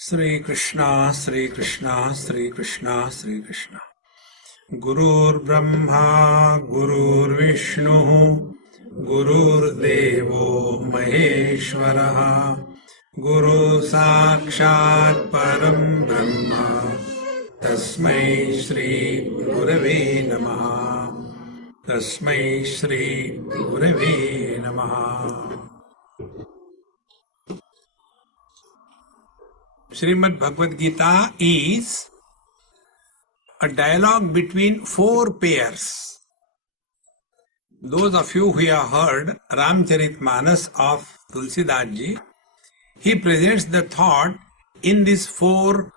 Sri Krishna, Sri Krishna, Sri Krishna, Sri Krishna. Gurur Brahma, Gurur Vishnu, Gurur Devo Maheshwaraha, Guru Sakshat Param Brahma, Tasmai Shri Gurave Namaha, Tasmai Shri Gurave Namaha. Srimad Bhagavad Gita is a dialogue between four pairs. Those of you who have heard Ramcharitmanas of Tulsidas Ji, he presents the thought in these four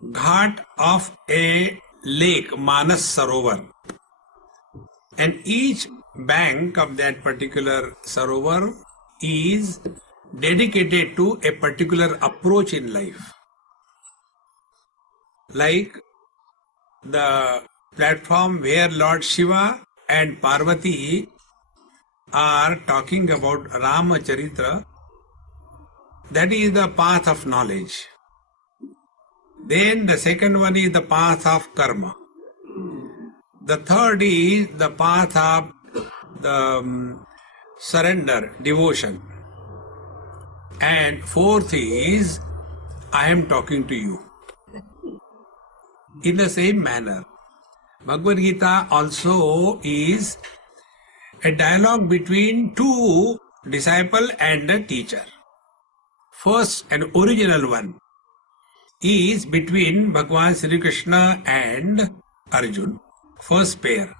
ghat of a lake, Manas Sarovar. And each bank of that particular Sarovar is dedicated to a particular approach in life. Like the platform where Lord Shiva and Parvati are talking about Ramacharitra, that is the path of knowledge. Then the second one is the path of karma. The third is the path of the surrender, devotion. And fourth is, I am talking to you. In the same manner, Bhagavad Gita also is a dialogue between two disciple and a teacher. First and original one is between Bhagavan Sri Krishna and Arjun, first pair.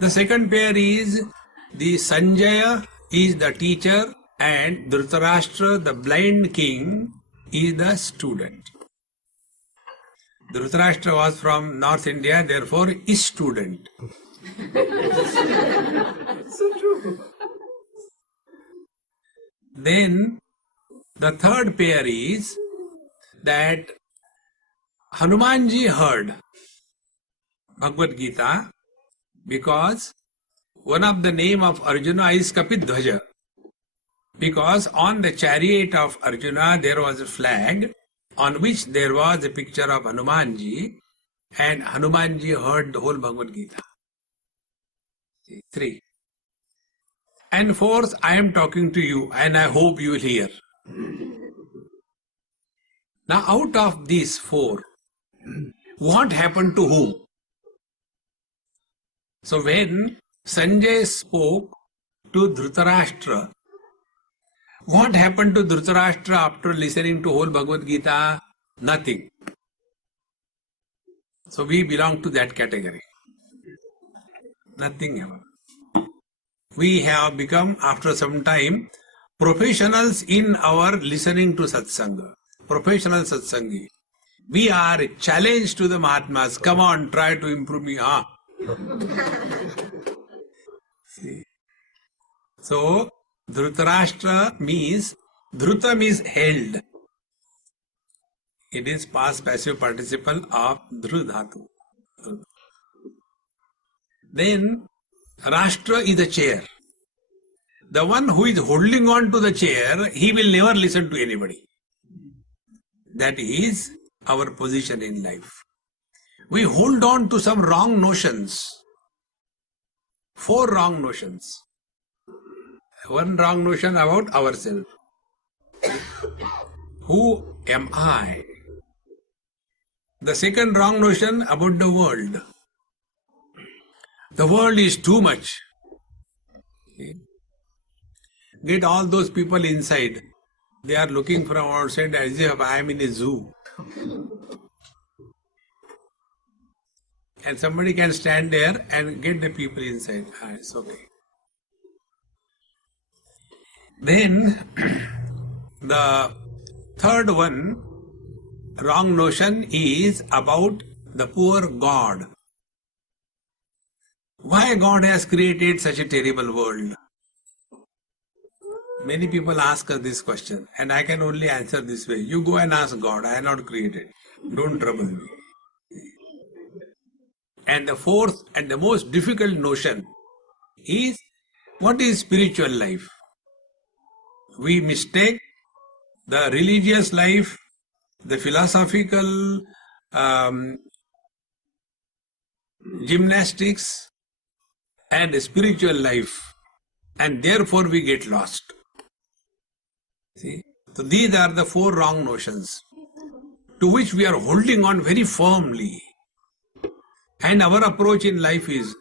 The second pair is the Sanjaya is the teacher and Dhritarashtra, the blind king, is the student. Dhritarashtra was from North India, therefore is student. So true. Then the third pair is that Hanumanji heard Bhagavad Gita because one of the name of Arjuna is Kapidhwaja. Because on the chariot of Arjuna there was a flag on which there was a picture of Hanumanji, and Hanumanji heard the whole Bhagavad Gita. Three. And fourth, I am talking to you and I hope you will hear. Now out of these four, what happened to whom? So when Sanjay spoke to Dhritarashtra, what happened to Dhritarashtra after listening to whole Bhagavad Gita? Nothing. So we belong to that category. Nothing happened. We have become, after some time, professionals in our listening to satsanga. Professional satsangi. We are a challenge to the Mahatmas. Come on, try to improve me. See. So, Dhritarashtra means, Dhrutam is held. It is past passive participle of Dhru Dhatu. Then, Rashtra is a chair. The one who is holding on to the chair, he will never listen to anybody. That is our position in life. We hold on to some wrong notions. Four wrong notions. One wrong notion about ourselves. Who am I? The second wrong notion about the world. The world is too much. Get all those people inside. They are looking from outside as if I am in a zoo. And somebody can stand there and get the people inside. It's okay. Then, the third one, wrong notion is about the poor God. Why God has created such a terrible world? Many people ask us this question, and I can only answer this way. You go and ask God, I have not created. Don't trouble me. And the fourth and the most difficult notion is, what is spiritual life? We mistake the religious life the philosophical gymnastics and spiritual life, and therefore we get lost. See? So these are the four wrong notions to which we are holding on very firmly. And our approach in life is,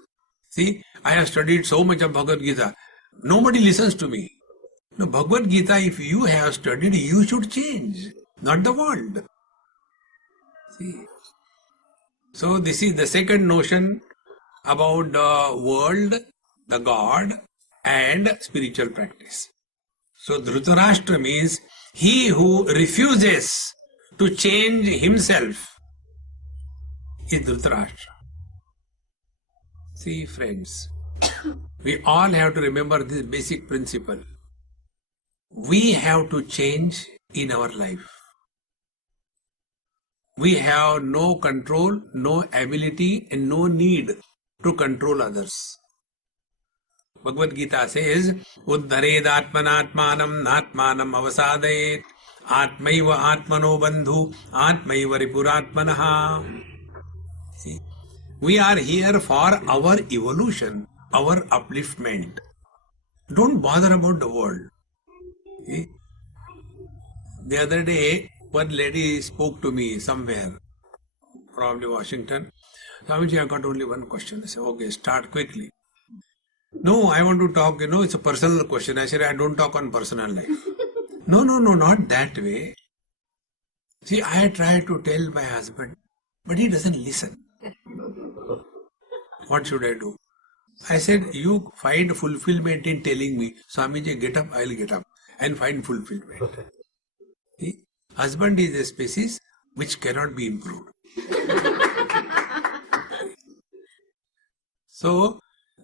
see, I have studied so much of Bhagavad Gita. Nobody listens to me. No, Bhagavad Gita, if you have studied, you should change, not the world. See? So this is the second notion about the world, the God, and spiritual practice. So Dhritarashtra means he who refuses to change himself is Dhritarashtra. See, friends, we all have to remember this basic principle. We have to change in our life. We have no control, no ability, and no need to control others. Bhagavad Gita says, Uddhared atmanatmanam natmanam avasadayet atmaiva atmano bandhu atmaiva ripuratmanaha. See, we are here for our evolution, our upliftment. Don't bother about the world. See? The other day, one lady spoke to me somewhere, probably Washington. Swamiji, I got only one question. I said, okay, start quickly. No, I want to talk, it's a personal question. I said, I don't talk on personal life. No, not that way. See, I tried to tell my husband, but he doesn't listen. What should I do? I said, you find fulfillment in telling me, Swamiji, get up, I'll get up and find fulfillment. See, husband is a species which cannot be improved. So,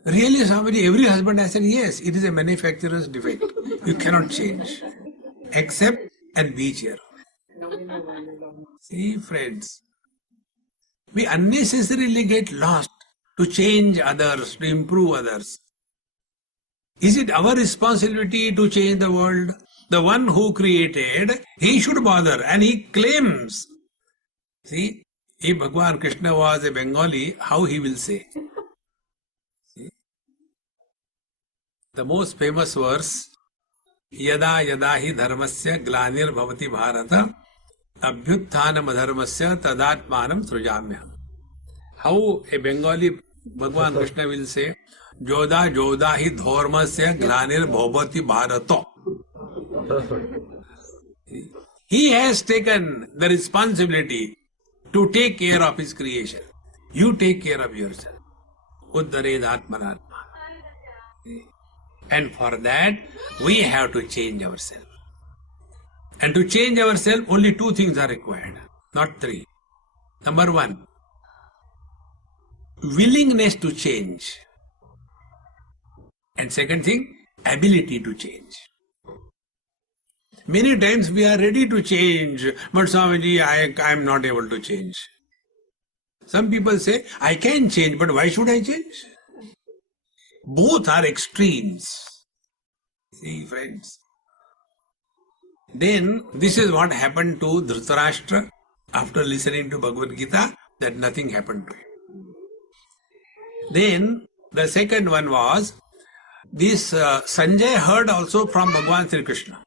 really, Swamiji, every husband has said, yes, it is a manufacturer's defect. You cannot change. Accept and be cheerful. See, friends, we unnecessarily get lost to change others, to improve others. Is it our responsibility to change the world? The one who created, he should bother, and he claims. See, if Bhagwan Krishna was a Bengali, how he will say? See? The most famous verse, Yada yada hi dharmasya glanir bhavati bharata abhyutthanam adharmasya tadatmanam srujamyam. How a Bengali Bhagwan Krishna will say, Joda joda hi dharmasya glanir bhavati bharata. He has taken the responsibility to take care of his creation. You take care of yourself. Uddhared atmanatma. And for that, we have to change ourselves. And to change ourselves, only two things are required, not three. Number one, willingness to change. And second thing, ability to change. Many times we are ready to change, but Swamiji, I am not able to change. Some people say, I can change, but why should I change? Both are extremes. See, friends. Then, this is what happened to Dhritarashtra after listening to Bhagavad Gita, that nothing happened to him. Then, the second one was, this Sanjay heard also from Bhagwan Sri Krishna.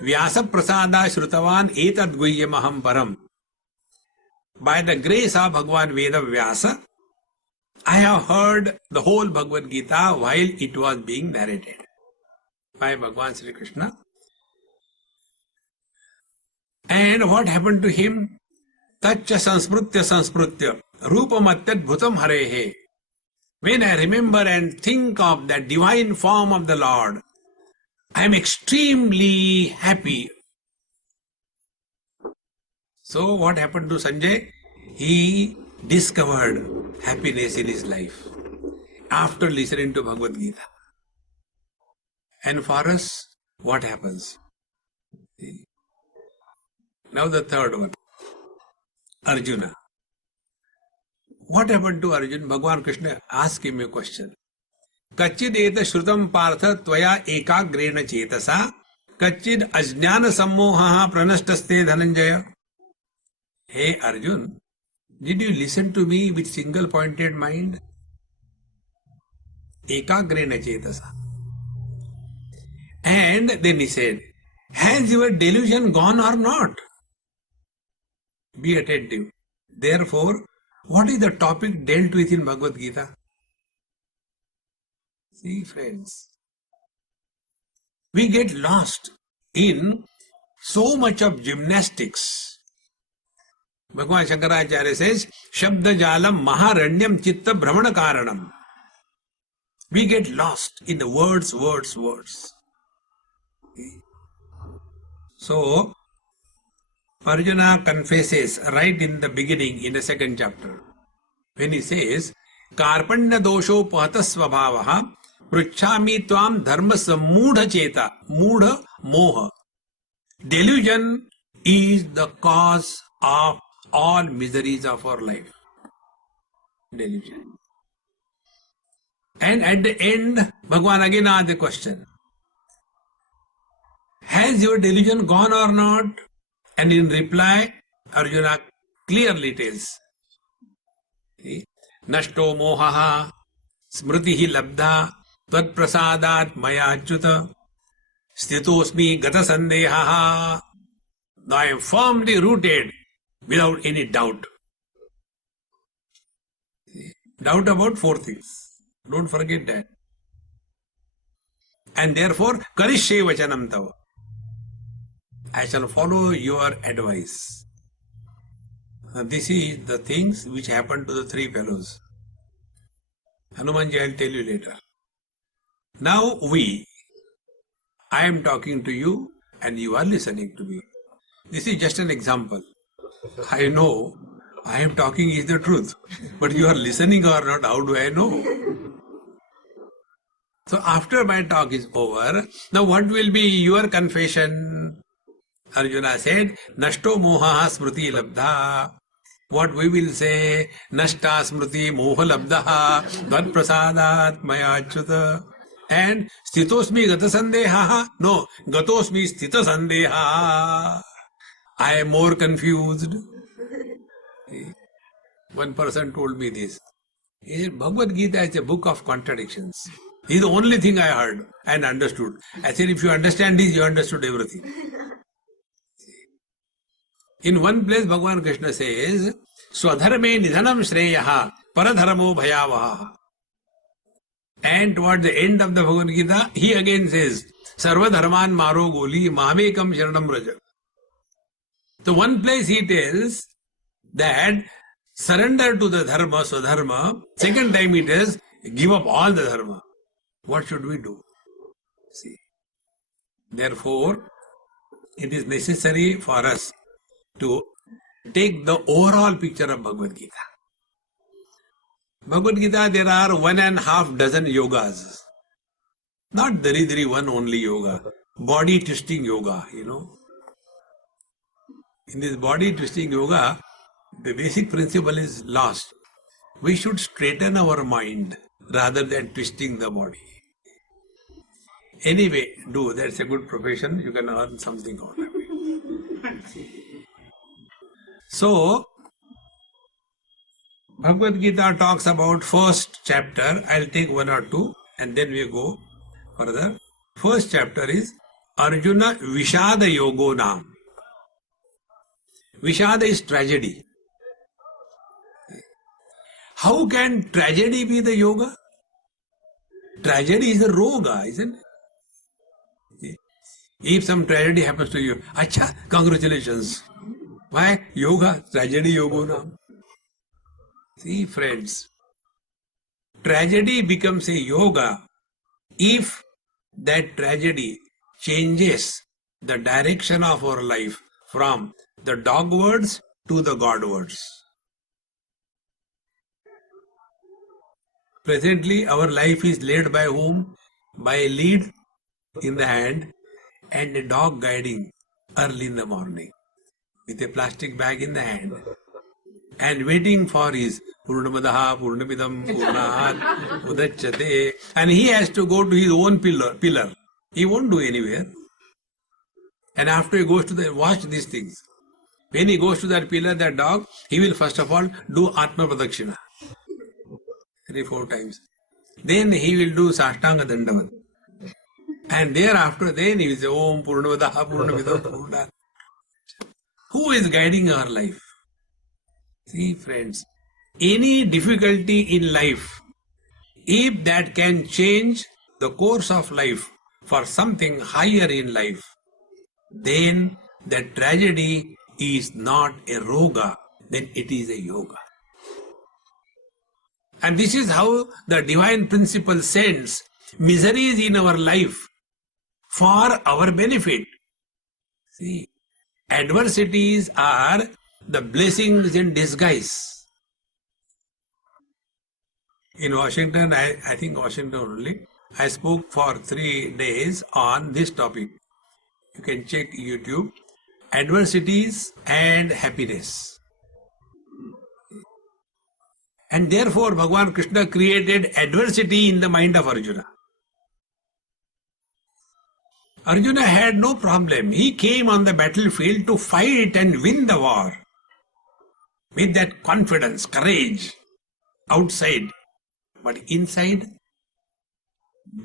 Vyasa prasada shrutavan etad guhyamaham param. By the grace of Bhagwan Veda Vyasa, I have heard the whole Bhagavad Gita while it was being narrated by Bhagwan Sri Krishna. And what happened to him? Tacha sansprutya rupamatyad bhutam harehe. When I remember and think of that divine form of the Lord, I am extremely happy. So what happened to Sanjay? He discovered happiness in his life after listening to Bhagavad Gita. And for us, what happens? Now the third one, Arjuna. What happened to Arjuna? Bhagwan Krishna asked him a question. Kachid eta shrutam partha tvaya ekagrena chetasa Kachid ajnana sammoha pranashtaste dhananjaya. Hey Arjun, did you listen to me with single pointed mind? Ekagrena chetasa. And then he said, has your delusion gone or not? Be attentive. Therefore, what is the topic dealt with in Bhagavad Gita? See, friends, we get lost in so much of gymnastics. Bhagavan Shankaracharya says, Shabda Jalam Maharanyam Chitta Brahmana Karanam. We get lost in the words. So, Arjuna confesses right in the beginning in the second chapter when he says, Karpanya dosho pahata svabhavaha pruchhami tvam dharma sammudha cheta mudha moha. Delusion is the cause of all miseries of our life. Delusion. And at the end, Bhagavan again asked the question, has your delusion gone or not? And in reply, Arjuna clearly tells, Nashto mohaha smritihi labdha tvad prasadat maya achyuta stitosmi gata sandehaha. Now I am firmly rooted without any doubt. Doubt about four things. Don't forget that. And therefore, karishye vachanam tava. I shall follow your advice. This is the things which happened to the three fellows. Hanumanji, I will tell you later. Now I am talking to you and you are listening to me. This is just an example. I know I am talking is the truth, but you are listening or not, how do I know? So after my talk is over, now what will be your confession? Arjuna said, Nashto moha smriti labdha. What we will say, Nashta smriti moha labdha tvad prasadat maya achyuta. And Stitosmi gata sandeha. No, Gatosmi stita sandeha. I am more confused. One person told me this. He said, Bhagavad Gita is a book of contradictions. This is the only thing I heard and understood. I said, if you understand this, you understood everything. In one place, Bhagavan Krishna says, Swadharme nidhanam shreyaha paradharamo bhayavaha. And toward the end of the Bhagavad Gita, he again says, Sarva dharman maro goli mamekam sharanam raja. So one place he tells that surrender to the dharma, swadharma. Second time he tells, give up all the dharma. What should we do? See. Therefore, it is necessary for us to take the overall picture of Bhagavad Gita. Bhagavad Gita, there are 1.5 dozen yogas. Not daridri one only yoga. Body twisting yoga, In this body twisting yoga, the basic principle is lost. We should straighten our mind rather than twisting the body. Anyway, that's a good profession. You can earn something out of it. So, Bhagavad Gita talks about first chapter. I'll take one or two and then we go further. First chapter is Arjuna Vishada Yogo Nam. Vishada is tragedy. How can tragedy be the yoga? Tragedy is a roga, isn't it? If some tragedy happens to you, acha, congratulations. Why? Yoga, tragedy yoga now. See friends, tragedy becomes a yoga if that tragedy changes the direction of our life from the dogwards to the Godwards. Presently, our life is led by whom? By a lead in the hand and a dog guiding early in the morning with a plastic bag in the hand and waiting for his Purnamadaha, Purnamidam, Purnahat, Udachyate, and he has to go to his own pillar. He won't do anywhere. And after he goes to watch these things. When he goes to that pillar, that dog, he will first of all do Atma Pradakshina 3-4 times. Then he will do Sashtanga Dandavat. And thereafter, then he will say, Om Purnavadaha Purnamido Purna. Who is guiding our life? See, friends, any difficulty in life, if that can change the course of life for something higher in life, then that tragedy is not a roga, then it is a yoga. And this is how the divine principle sends miseries in our life for our benefit. See, adversities are the blessings in disguise. In Washington, I think Washington only, I spoke for 3 days on this topic. You can check YouTube. Adversities and happiness. And therefore, Bhagavan Krishna created adversity in the mind of Arjuna. Arjuna had no problem. He came on the battlefield to fight and win the war. With that confidence, courage, outside. But inside,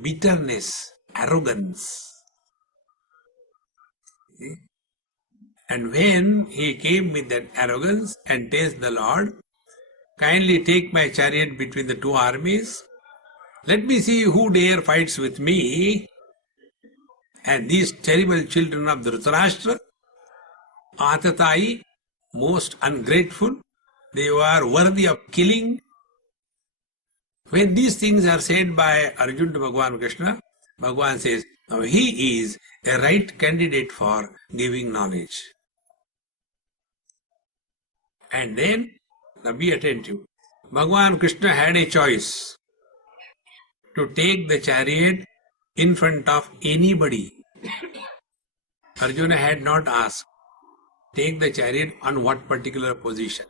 bitterness, arrogance. See? And when he came with that arrogance and tells the Lord, kindly take my chariot between the 2 armies, let me see who dare fights with me. And these terrible children of Dhritarashtra, Atatai, most ungrateful, they were worthy of killing. When these things are said by Arjuna to Bhagavan Krishna, Bhagavan says, now he is a right candidate for giving knowledge. And then, now be attentive. Bhagavan Krishna had a choice to take the chariot in front of anybody. Arjuna had not asked, take the chariot on what particular position.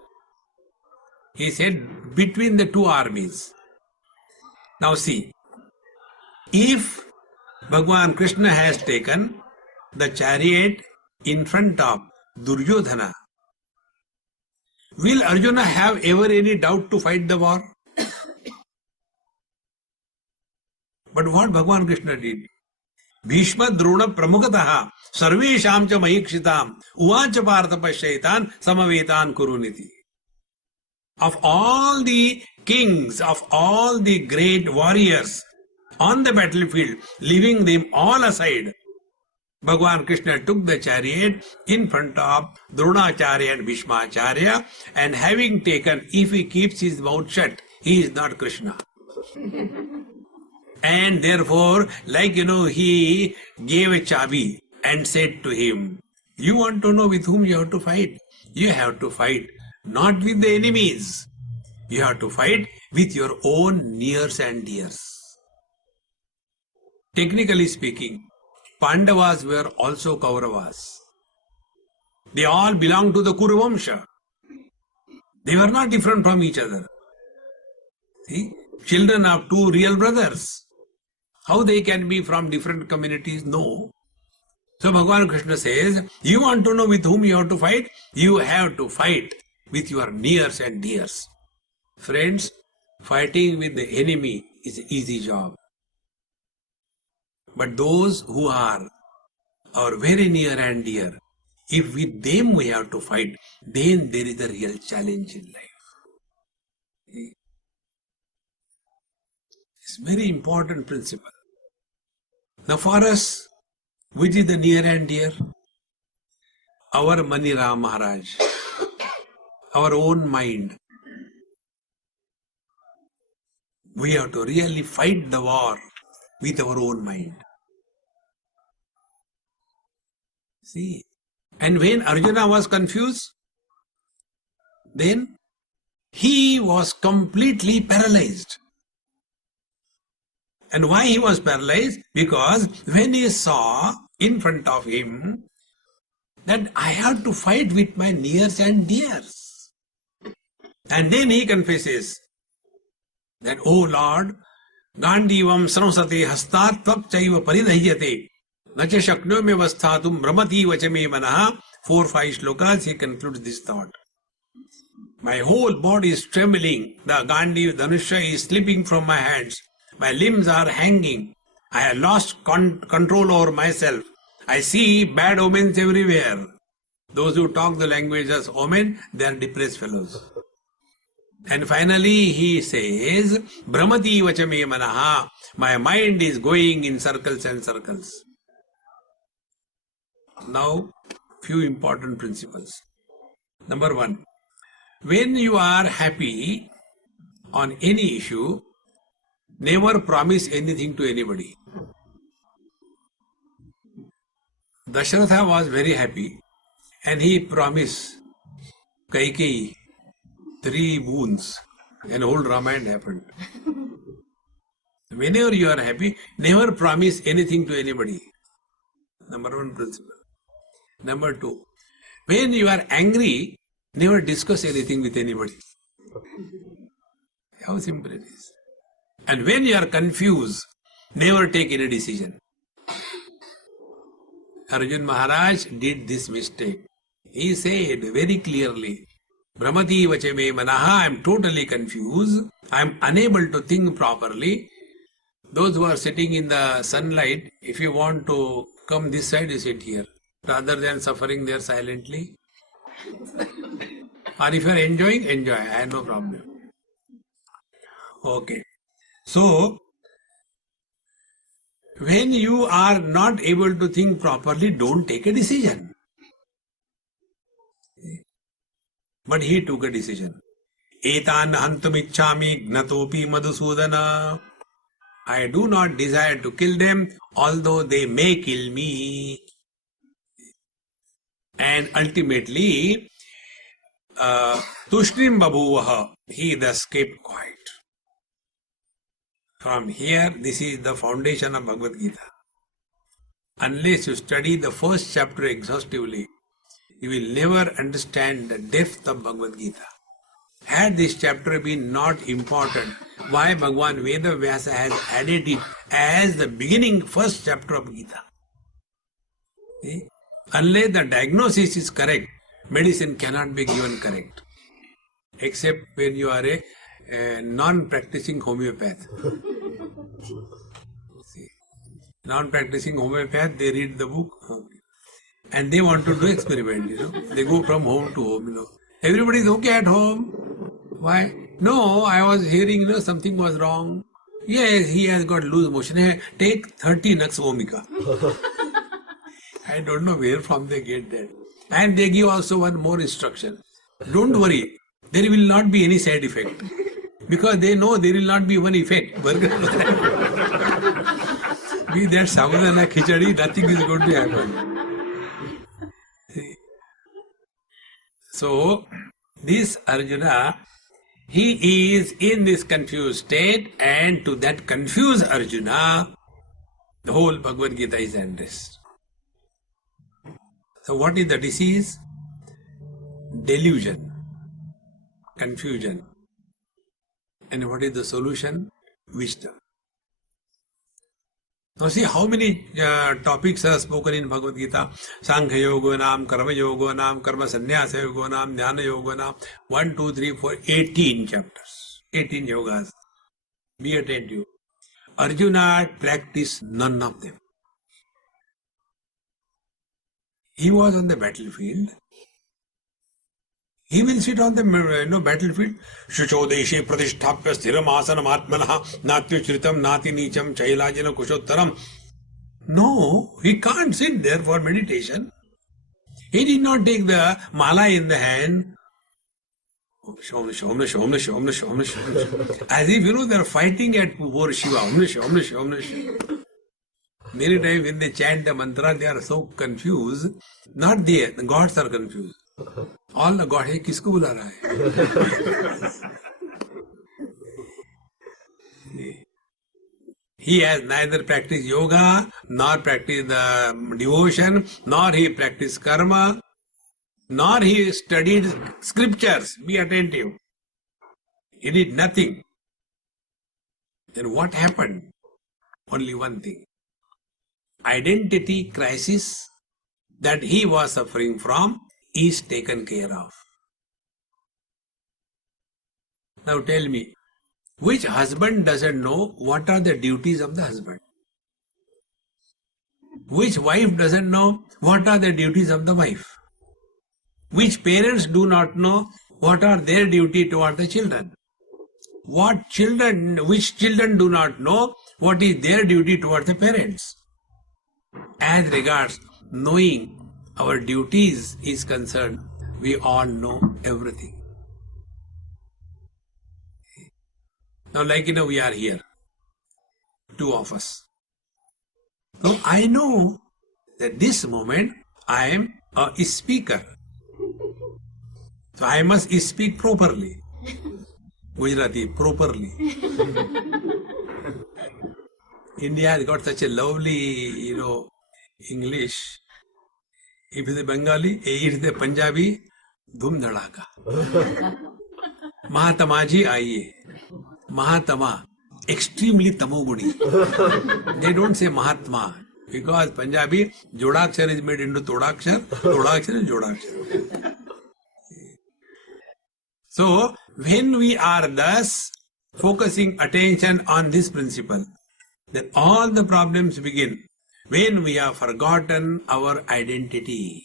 He said, between the 2 armies. Now see, if Bhagavan Krishna has taken the chariot in front of Duryodhana, will Arjuna have ever any doubt to fight the war? But what Bhagavan Krishna did? Bhishma Drona Pramukataha Sarvesham cha Mayikshitam Uvacha Partha Pashyaitan Samavetan Kuruniti. Of all the kings, of all the great warriors on the battlefield, leaving them all aside, Bhagavan Krishna took the chariot in front of Dronacharya and Bhishmacharya, and having taken, if he keeps his mouth shut, he is not Krishna. And therefore, he gave a chabi and said to him, you want to know with whom you have to fight? You have to fight not with the enemies. You have to fight with your own nears and dears. Technically speaking, Pandavas were also Kauravas. They all belonged to the Kuruvamsha. They were not different from each other. See? Children of 2 real brothers. How they can be from different communities? No. So Bhagavan Krishna says, you want to know with whom you have to fight? You have to fight with your nears and dears. Friends, fighting with the enemy is an easy job. But those who are our very near and dear, if with them we have to fight, then there is a real challenge in life. It's a very important principle. Now for us, which is the near and dear? Our Manira Maharaj, our own mind. We have to really fight the war with our own mind. See, and when Arjuna was confused, then he was completely paralyzed. And why he was paralyzed? Because when he saw in front of him that I have to fight with my nears and dears. And then he confesses that, O Lord, Gandivam Samsate Hastat Tvak Chaiva Paridahyate Nacha shakno me vasthatum brahmati vachame manaha. 4-5 shlokas he concludes this thought. My whole body is trembling. The Gandhi Dhanusha is slipping from my hands. My limbs are hanging. I have lost control over myself. I see bad omens everywhere. Those who talk the language as omen, they are depressed fellows. And finally he says, Brahmati vachame manaha. My mind is going in circles and circles. Now, few important principles. Number 1. When you are happy on any issue, never promise anything to anybody. Dasharatha was very happy and he promised Kaikeyi 3 boons and whole Ramayana happened. Whenever you are happy, never promise anything to anybody. Number 1 principle. Number 2, when you are angry, never discuss anything with anybody. How simple it is. And when you are confused, never take any decision. Arjun Maharaj did this mistake. He said very clearly, Brahmati vachame manaha, I am totally confused. I am unable to think properly. Those who are sitting in the sunlight, if you want to come this side, you sit here. Rather than suffering there silently. Or if you are enjoying, enjoy. I have no problem. Okay. So, when you are not able to think properly, don't take a decision. But he took a decision. Etan hantum ichchami gnatopi madhusudana. I do not desire to kill them, although they may kill me. And ultimately, Tushrim Babuvaha, he thus kept quiet. From here, this is the foundation of Bhagavad Gita. Unless you study the first chapter exhaustively, you will never understand the depth of Bhagavad Gita. Had this chapter been not important, why Bhagavan Veda Vyasa has added it as the beginning first chapter of Gita? See? Unless the diagnosis is correct, medicine cannot be given correct. Except when you are a non-practicing homeopath. See? Non-practicing homeopath, they read the book and they want to do experiment, They go from home to home, Everybody is okay at home. Why? No, I was hearing, something was wrong. Yes, he has got loose motion. Hey, take 30 Nux Vomica. I don't know where from they get that. And they give also one more instruction. Don't worry, there will not be any side effect. Because they know there will not be one effect. Be that Samadana Khichadi, nothing is going to happen. So, this Arjuna, he is in this confused state, and to that confused Arjuna, the whole Bhagavad Gita is addressed. So what is the disease? Delusion, confusion. And what is the solution? Wisdom. Now see how many topics are spoken in Bhagavad Gita. Sankhya Yoga Nam, Karma Yoga Nam, Karma Sannyasa Yoga Nam, Jnana Yoga Nam. 1, 2, 3, 4, 18 chapters. 18 yogas. Be attentive. Arjuna practiced none of them. He was on the battlefield. He will sit on the battlefield. Shucho deshe pratisthapya sthiram asanam atmanaha natyu chritam nati nicham chailajana kushottaram. No, he can't sit there for meditation. He did not take the mala in the hand. As if, they are fighting at war Shiva. Many times when they chant the mantra, they are so confused. Not they, the gods are confused. All the God, hey, kisko bula raha hai? He has neither practiced yoga, nor practiced the devotion, nor he practiced karma, nor he studied scriptures. Be attentive. He did nothing. Then what happened? Only one thing. identity crisis that he was suffering from is taken care of. Now tell me, which husband doesn't know what are the duties of the husband? Which wife doesn't know what are the duties of the wife? Which parents do not know what are their duty toward the children? Which children do not know what is their duty toward the parents? As regards knowing our duties is concerned, we all know everything. Now, we are here, two of us. So I know that this moment I am a speaker. So I must speak properly. Gujarati, properly. India has got such a lovely, English. If it is Bengali, if it is Punjabi, dhum dhadaka. Mahatma ji aiye. Mahatma, extremely tamoguni. They don't say Mahatma because Punjabi, Jodakshar is made into Todakshar, Todakshar is Jodakshar. So, when we are thus focusing attention on this principle, then all the problems begin when we have forgotten our identity.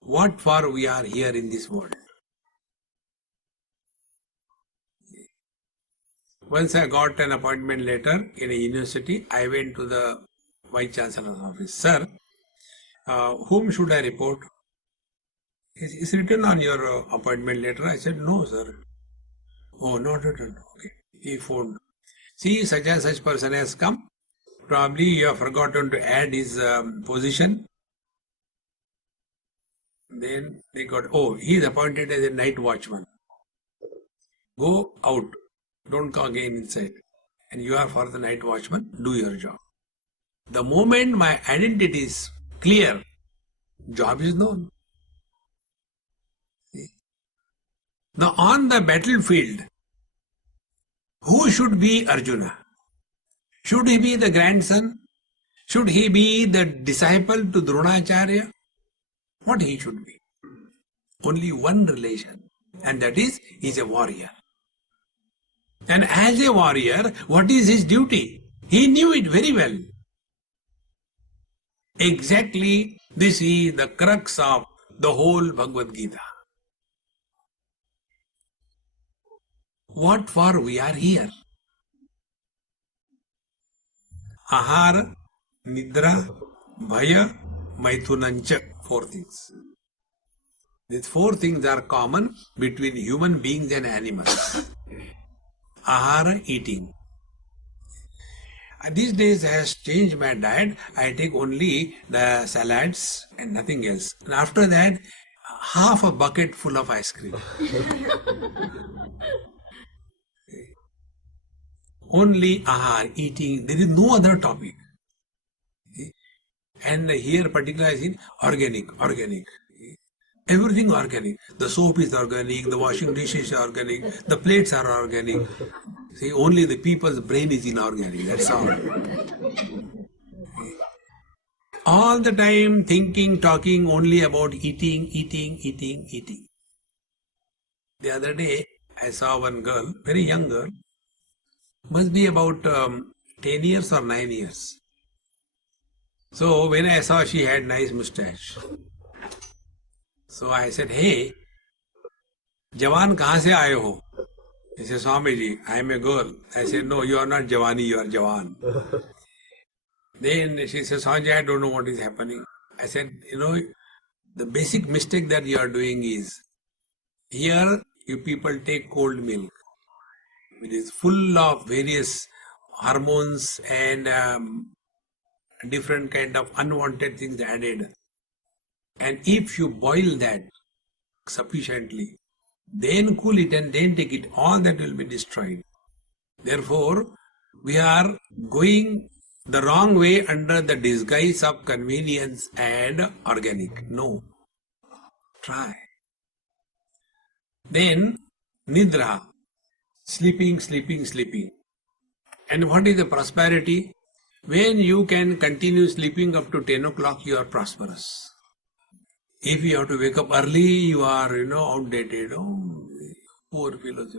What for we are here in this world? Once I got an appointment letter in a university, I went to the Vice Chancellor's office. Sir, whom should I report? It's written on your appointment letter. I said, no, sir. Oh, not at all. Okay. He phoned. See, such and such person has come. Probably you have forgotten to add his position. Then they got, oh, he is appointed as a night watchman. Go out. Don't come again inside. And you are for the night watchman. Do your job. The moment my identity is clear, job is known. Now on the battlefield, who should be Arjuna? Should he be the grandson? Should he be the disciple to Dronacharya? What he should be? Only one relation, and that is, he is a warrior. And as a warrior, what is his duty? He knew it very well. Exactly, this is the crux of the whole Bhagavad Gita. What for we are here? Ahara, Nidra, Bhaya, Maithunancha. 4 things. These 4 things are common between human beings and animals. Ahara, eating. These days I have changed my diet. I take only the salads and nothing else. And after that, half a bucket full of ice cream. Only ahar, eating. There is no other topic. And here particularly is in organic. Everything organic. The soap is organic, the washing dishes are organic, the plates are organic. See, only the people's brain is inorganic, that's all. All the time thinking, talking only about eating. The other day, I saw one girl, very young girl, must be about 10 years or 9 years. So when I saw she had nice mustache, so I said, hey, Jawan kahan se aaye ho? He said, Swami ji, I am a girl. I said, no, you are not Javani, you are Jawan. Then she said, Swami ji, I don't know what is happening. I said, the basic mistake that you are doing is, here you people take cold milk. It is full of various hormones and different kind of unwanted things added. And if you boil that sufficiently, then cool it and then take it, all that will be destroyed. Therefore, we are going the wrong way under the disguise of convenience and organic. No. Try. Then, Nidra, sleeping. And what is the prosperity? When you can continue sleeping up to 10 o'clock, you are prosperous. If you have to wake up early, you are, outdated. Oh, poor fellows,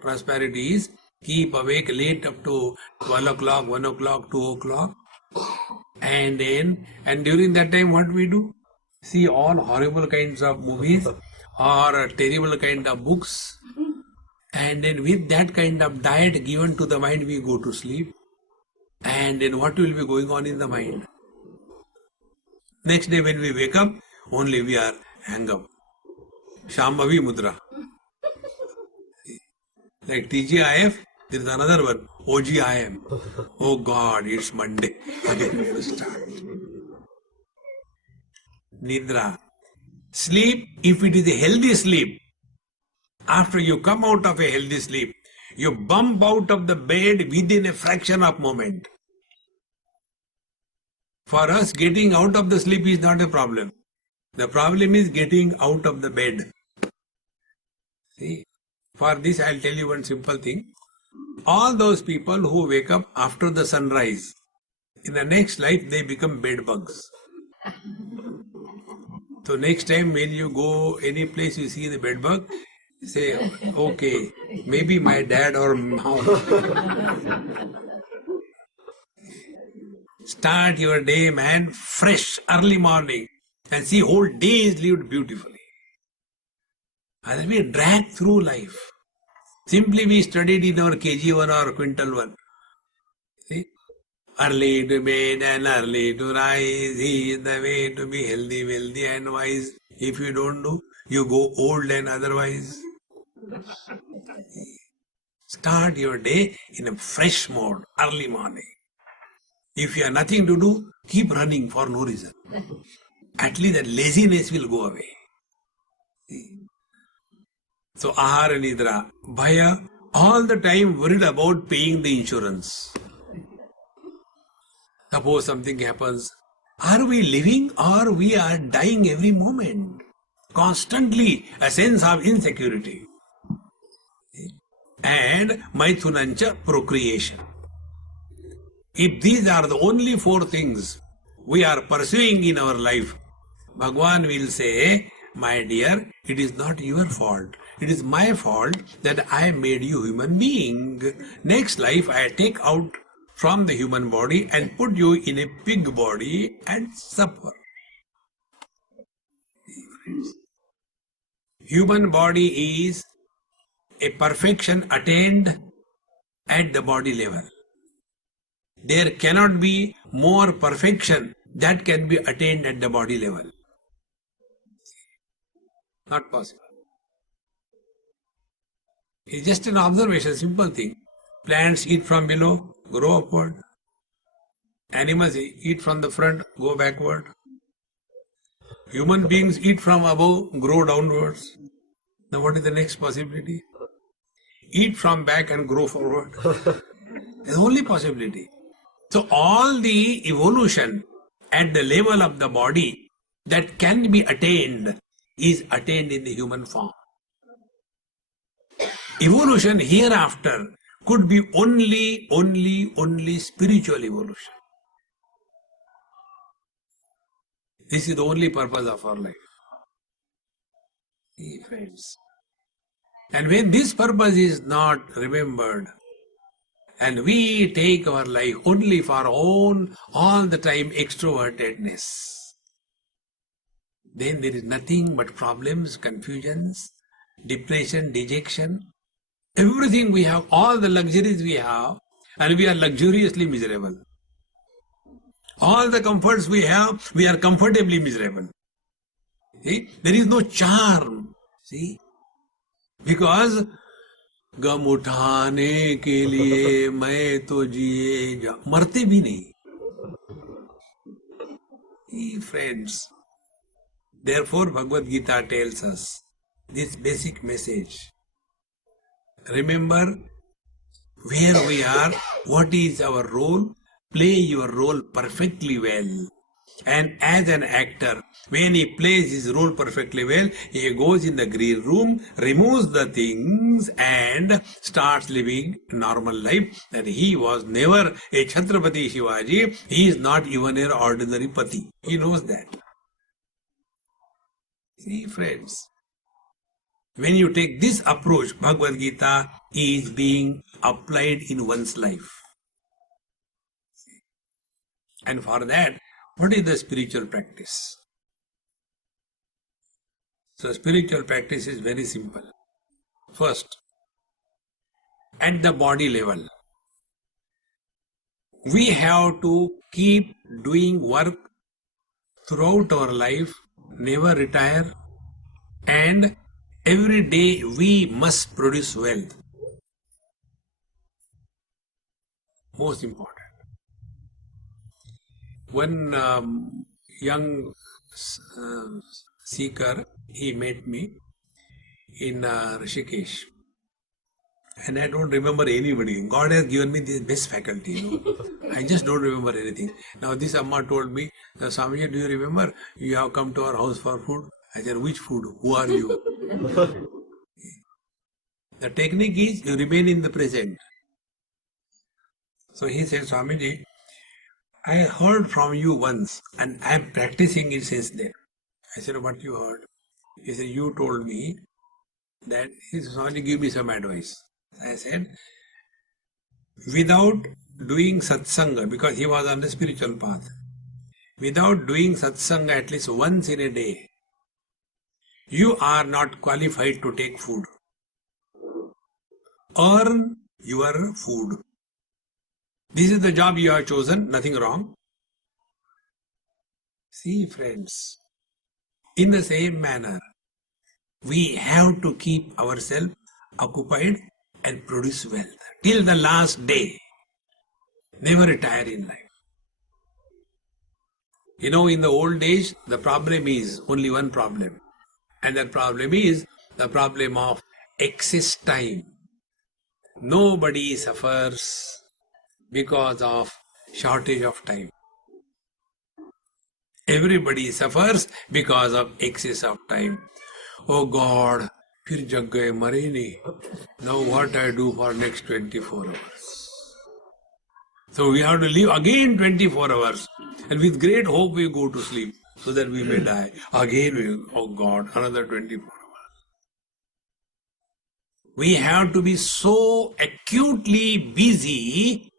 Prosperity is keep awake late up to 12 o'clock, 1 o'clock, 2 o'clock. And during that time, what we do? See all horrible kinds of movies or terrible kind of books. And then with that kind of diet given to the mind, we go to sleep. And then what will be going on in the mind? Next day when we wake up, only we are hang up. Shambhavi Mudra. Like TGIF, there is another one, OGIM. Oh God, it's Monday. Again we have to start. Nidra. Sleep, if it is a healthy sleep, after you come out of a healthy sleep, you bump out of the bed within a fraction of moment. For us, getting out of the sleep is not a problem. The problem is getting out of the bed. See, for this I'll tell you one simple thing. All those people who wake up after the sunrise, in the next life they become bed bugs. So next time when you go any place you see the bed bug, say, okay, maybe my dad or mom. Start your day, man, fresh, early morning, and see whole day is lived beautifully. Otherwise we drag through life. Simply we studied in our KG1 or Quintal 1. See? Early to bed and early to rise is the way to be healthy, wealthy and wise. If you don't do, you go old and otherwise. Start your day in a fresh mode, early morning. If you have nothing to do, keep running for no reason. At least that laziness will go away. See? So, Ahara Nidra, Bhaya, all the time worried about paying the insurance. Suppose something happens, are we living or we are dying every moment? Constantly a sense of insecurity. And Maithunancha, procreation. If these are the only four things we are pursuing in our life, Bhagwan will say, my dear, it is not your fault. It is my fault that I made you human being. Next life I take out from the human body and put you in a pig body and suffer. Human body is a perfection attained at the body level. There cannot be more perfection that can be attained at the body level. Not possible. It's just an observation, simple thing. Plants eat from below, grow upward. Animals eat from the front, go backward. Human beings eat from above, grow downwards. Now what is the next possibility? Eat from back and grow forward. That's the only possibility. So all the evolution at the level of the body that can be attained is attained in the human form. Evolution hereafter could be only spiritual evolution. This is the only purpose of our life. See, friends. And when this purpose is not remembered, and we take our life only for our own, all the time extrovertedness, then there is nothing but problems, confusions, depression, dejection. Everything we have, all the luxuries we have, and we are luxuriously miserable. All the comforts we have, we are comfortably miserable. See? There is no charm. See? Because गम उठाने के लिए मैं तो जिए जा मरते भी नहीं. Friends, therefore Bhagavad Gita tells us this basic message. Remember where we are, what is our role, play your role perfectly well. And as an actor, when he plays his role perfectly well, he goes in the green room, removes the things and starts living normal life. That he was never a Chhatrapati Shivaji. He is not even an ordinary Pati. He knows that. See, friends, when you take this approach, Bhagavad Gita is being applied in one's life. And for that, what is the spiritual practice? So spiritual practice is very simple. First, at the body level, we have to keep doing work throughout our life, never retire, and every day we must produce wealth. Most important. One young seeker, he met me in Rishikesh. And I don't remember anybody. God has given me the best faculty, I just don't remember anything. Now this Amma told me, Swami, do you remember you have come to our house for food? I said, which food? Who are you? The technique is you remain in the present. So he said, Swamiji, I heard from you once and I am practicing it since then. I said, what you heard? He said, you told me that he said, Swamiji, give me some advice. I said, without doing satsanga, because he was on the spiritual path, without doing satsanga at least once in a day, you are not qualified to take food. Earn your food. This is the job you have chosen, nothing wrong. See, friends, in the same manner, we have to keep ourselves occupied and produce wealth till the last day. Never retire in life. In the old days, the problem is only one problem. And that problem is the problem of excess time. Nobody suffers because of shortage of time. Everybody suffers because of excess of time. Oh God, फिर जग गए मरे नहीं. Now what I do for next 24 hours? So we have to live again 24 hours. And with great hope we go to sleep so that we may die. Again, oh God, another 24 hours. We have to be so acutely busy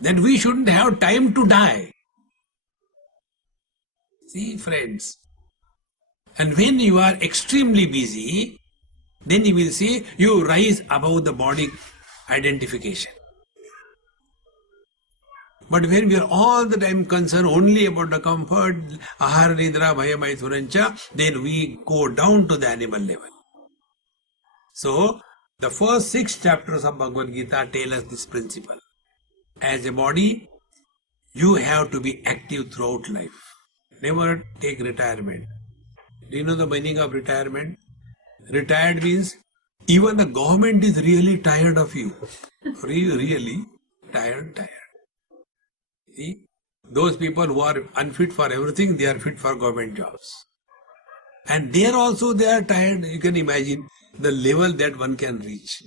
that we shouldn't have time to die. See, friends. And when you are extremely busy, then you will see you rise above the body identification. But when we are all the time concerned only about the comfort, ahara nidra bhaya maithurancha, then we go down to the animal level. So, the first 6 chapters of Bhagavad Gita tell us this principle. As a body, you have to be active throughout life. Never take retirement. Do you know the meaning of retirement? Retired means even the government is really tired of you. Really tired. See? Those people who are unfit for everything, they are fit for government jobs. And there also they are tired. You can imagine the level that one can reach.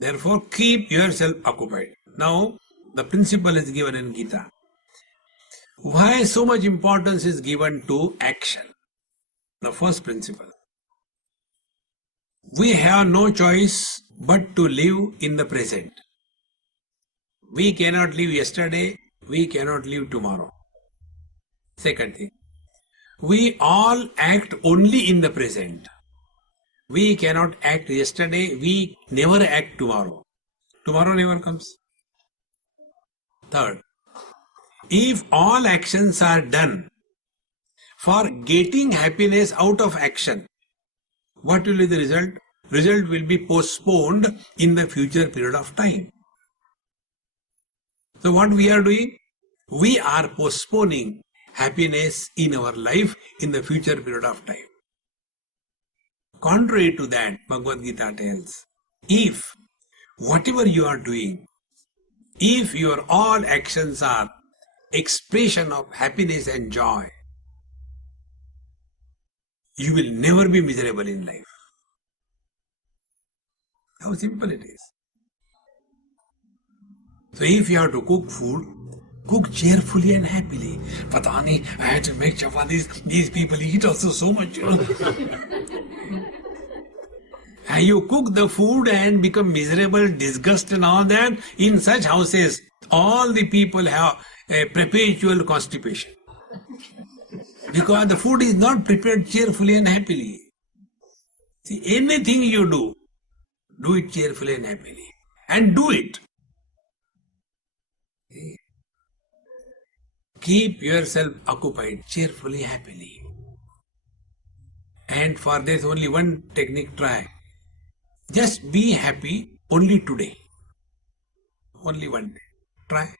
Therefore, keep yourself occupied. Now, the principle is given in Gita. Why so much importance is given to action? The first principle. We have no choice but to live in the present. We cannot live yesterday, we cannot live tomorrow. Second thing, we all act only in the present. We cannot act yesterday, we never act tomorrow. Tomorrow never comes. Third, if all actions are done for getting happiness out of action, what will be the result? Result will be postponed in the future period of time. So what we are doing? We are postponing happiness in our life in the future period of time. Contrary to that, Bhagavad Gita tells, if whatever you are doing, if your all actions are expression of happiness and joy, you will never be miserable in life. How simple it is. So if you have to cook food, cook cheerfully and happily. Patani, I had to make chapatis. These people eat also so much. And you cook the food and become miserable, disgust and all that. In such houses, all the people have a perpetual constipation. Because the food is not prepared cheerfully and happily. See, anything you do it cheerfully and happily. And do it. Keep yourself occupied cheerfully, happily. And for this only one technique try. Just be happy only today. Only one day. Try.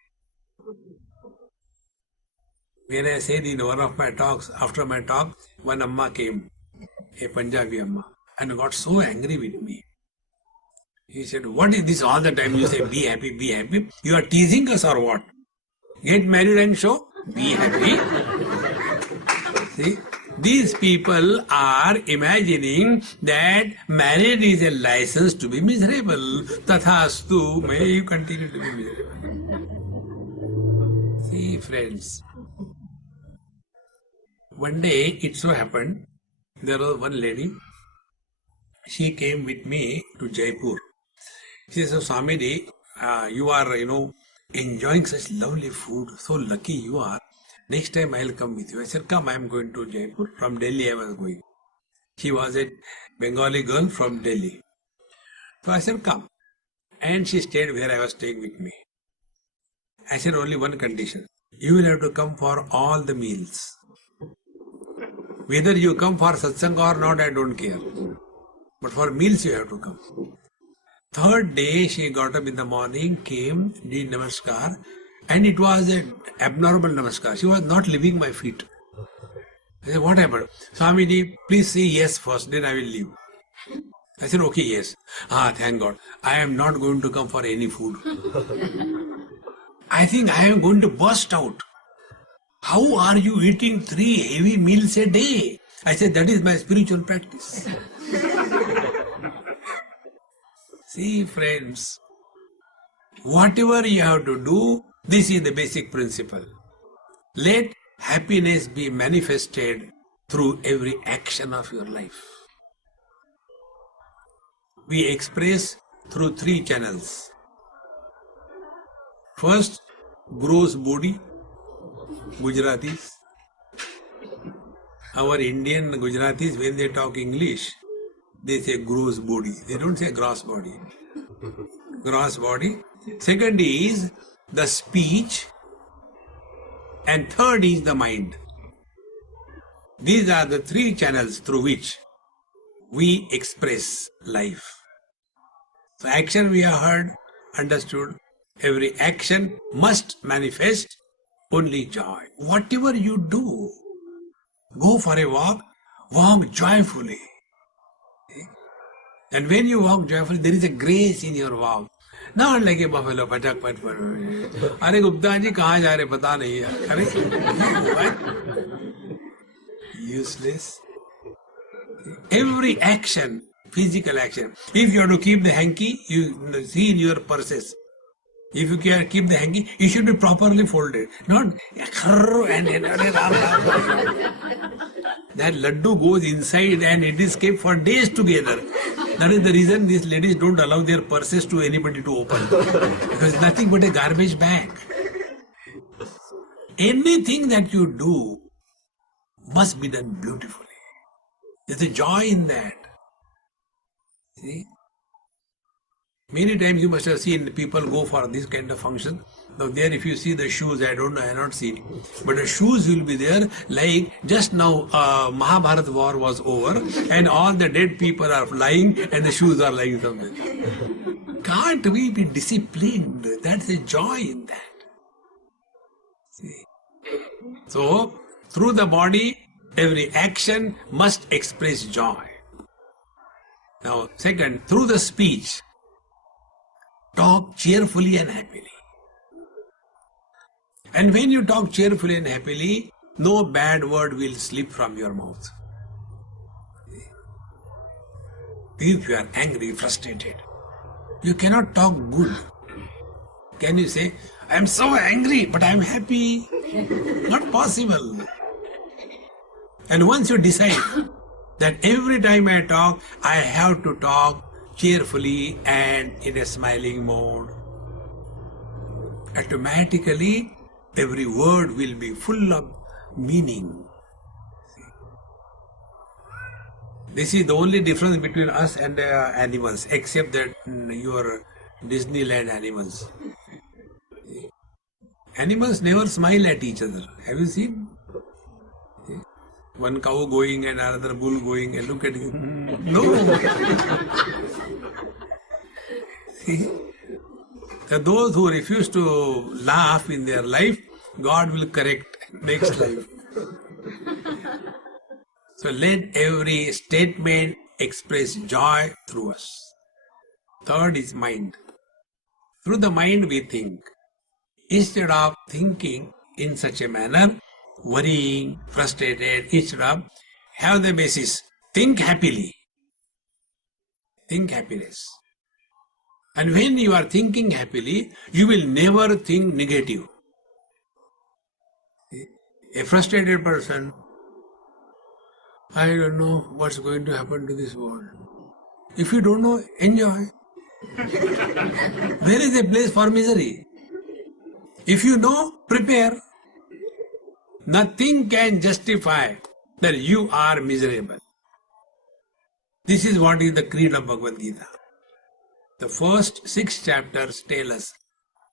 When I said in one of my talks, after my talk, one Amma came, a Punjabi Amma, and got so angry with me. He said, what is this all the time you say, be happy, be happy? You are teasing us or what? Get married and show, be happy. See, these people are imagining that marriage is a license to be miserable. Tathastu, may you continue to be miserable. See, friends, one day it so happened, there was one lady, she came with me to Jaipur. She said, so Swamiji, you are, enjoying such lovely food, so lucky you are. Next time I'll come with you. I said, come, I'm going to Jaipur. From Delhi I was going. She was a Bengali girl from Delhi. So I said, come. And she stayed where I was staying with me. I said, only one condition. You will have to come for all the meals. Whether you come for satsang or not, I don't care. But for meals you have to come. Third day, she got up in the morning, came, did namaskar, and it was an abnormal namaskar. She was not leaving my feet. I said, what happened? Swamiji, please say yes first, then I will leave. I said, okay, yes. Thank God. I am not going to come for any food. I think I am going to burst out. How are you eating 3 heavy meals a day? I said, that is my spiritual practice. See, friends, whatever you have to do, this is the basic principle. Let happiness be manifested through every action of your life. We express through 3 channels. First, gross body, Gujaratis. Our Indian Gujaratis, when they talk English, they say gross body. They don't say gross body. Gross body. Second is the speech. And third is the mind. These are the 3 channels through which we express life. So action we have heard, understood. Every action must manifest only joy. Whatever you do, go for a walk joyfully. And when you walk joyfully, there is a grace in your walk. Not like a buffalo, patak, pat, pat. Are Gupta ji, kahan ja rahe, pata nahi hai. Useless. Every action, physical action. If you have to keep the hanky, you see in your purses. If you can keep the hanky, it should be properly folded. Not that laddu goes inside and it is kept for days together. That is the reason these ladies don't allow their purses to anybody to open. Because it's nothing but a garbage bag. Anything that you do must be done beautifully. There's a joy in that. See? Many times you must have seen people go for this kind of function. Now there if you see the shoes, I don't know, I have not seen. But the shoes will be there like just now Mahabharata war was over and all the dead people are lying and the shoes are lying somewhere. Can't we be disciplined? That's a joy in that. See? So, through the body, every action must express joy. Now, second, through the speech, talk cheerfully and happily. And when you talk cheerfully and happily, no bad word will slip from your mouth. If you are angry, frustrated, you cannot talk good. Can you say, I am so angry, but I am happy? Not possible. And once you decide that every time I talk, I have to talk cheerfully and in a smiling mode, automatically every word will be full of meaning. This is the only difference between us and animals, except that your Disneyland animals. Animals never smile at each other. Have you seen? One cow going and another bull going and look at him. No. See? So those who refuse to laugh in their life, God will correct next life. So let every statement express joy through us. Third is mind. Through the mind we think. Instead of thinking in such a manner, worrying, frustrated, instead of, have the basis. Think happily. Think happiness. And when you are thinking happily, you will never think negative. A frustrated person, I don't know what's going to happen to this world. If you don't know, enjoy. There is a place for misery. If you know, prepare. Nothing can justify that you are miserable. This is what is the creed of Bhagavad Gita. The first 6 chapters tell us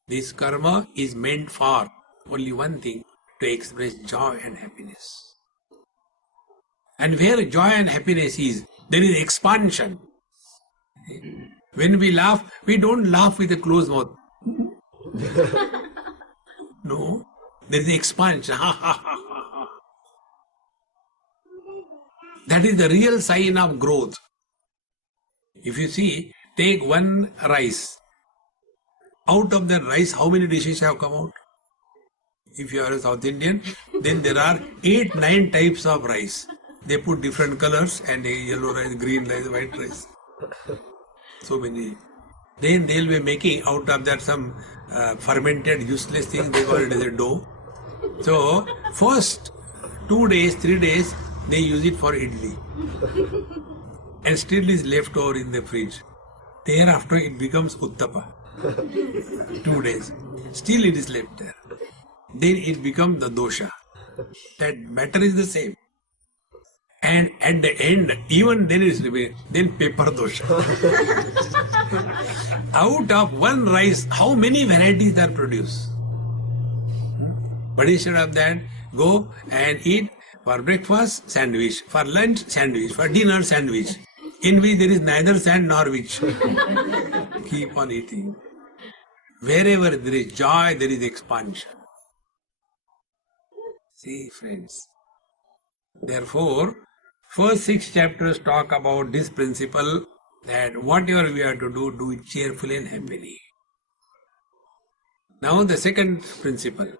this karma is meant for only one thing, to express joy and happiness. And where joy and happiness is, there is expansion. When we laugh, we don't laugh with a closed mouth. No, there is expansion. That is the real sign of growth. If you see, take one rice. Out of that rice, how many dishes have come out? If you are a South Indian, then there are 8-9 types of rice. They put different colors and yellow rice, green rice, white rice. So many. Then they will be making out of that some fermented useless thing, they call it as a dough. So, first 2 days, 3 days, they use it for idli. And still is left over in the fridge. Thereafter it becomes uttapa. 2 days. Still it is left there. Then it becomes the dosha. That matter is the same. And at the end, even then it is then paper dosha. Out of one rice, how many varieties are produced? But instead of that, go and eat for breakfast, sandwich, for lunch, sandwich, for dinner, sandwich, in which there is neither sand nor which. Keep on eating. Wherever there is joy, there is expansion. See, friends. Therefore, first 6 chapters talk about this principle that whatever we are to do it cheerfully and happily. Now the second principle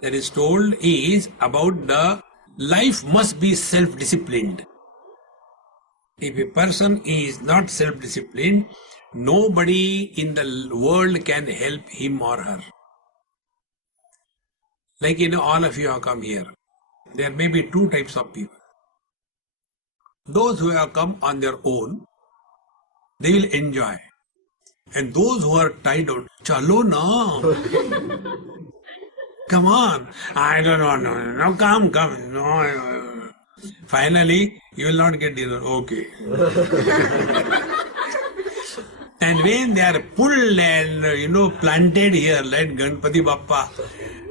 that is told is about the life must be self-disciplined. If a person is not self-disciplined, nobody in the world can help him or her. Like all of you have come here. There may be 2 types of people. Those who have come on their own, they will enjoy. And those who are tied down, chalo na. Come on. I don't know. No, come. No. Finally, you will not get dinner. Okay. And when they are pulled and, planted here like Ganpati Bappa,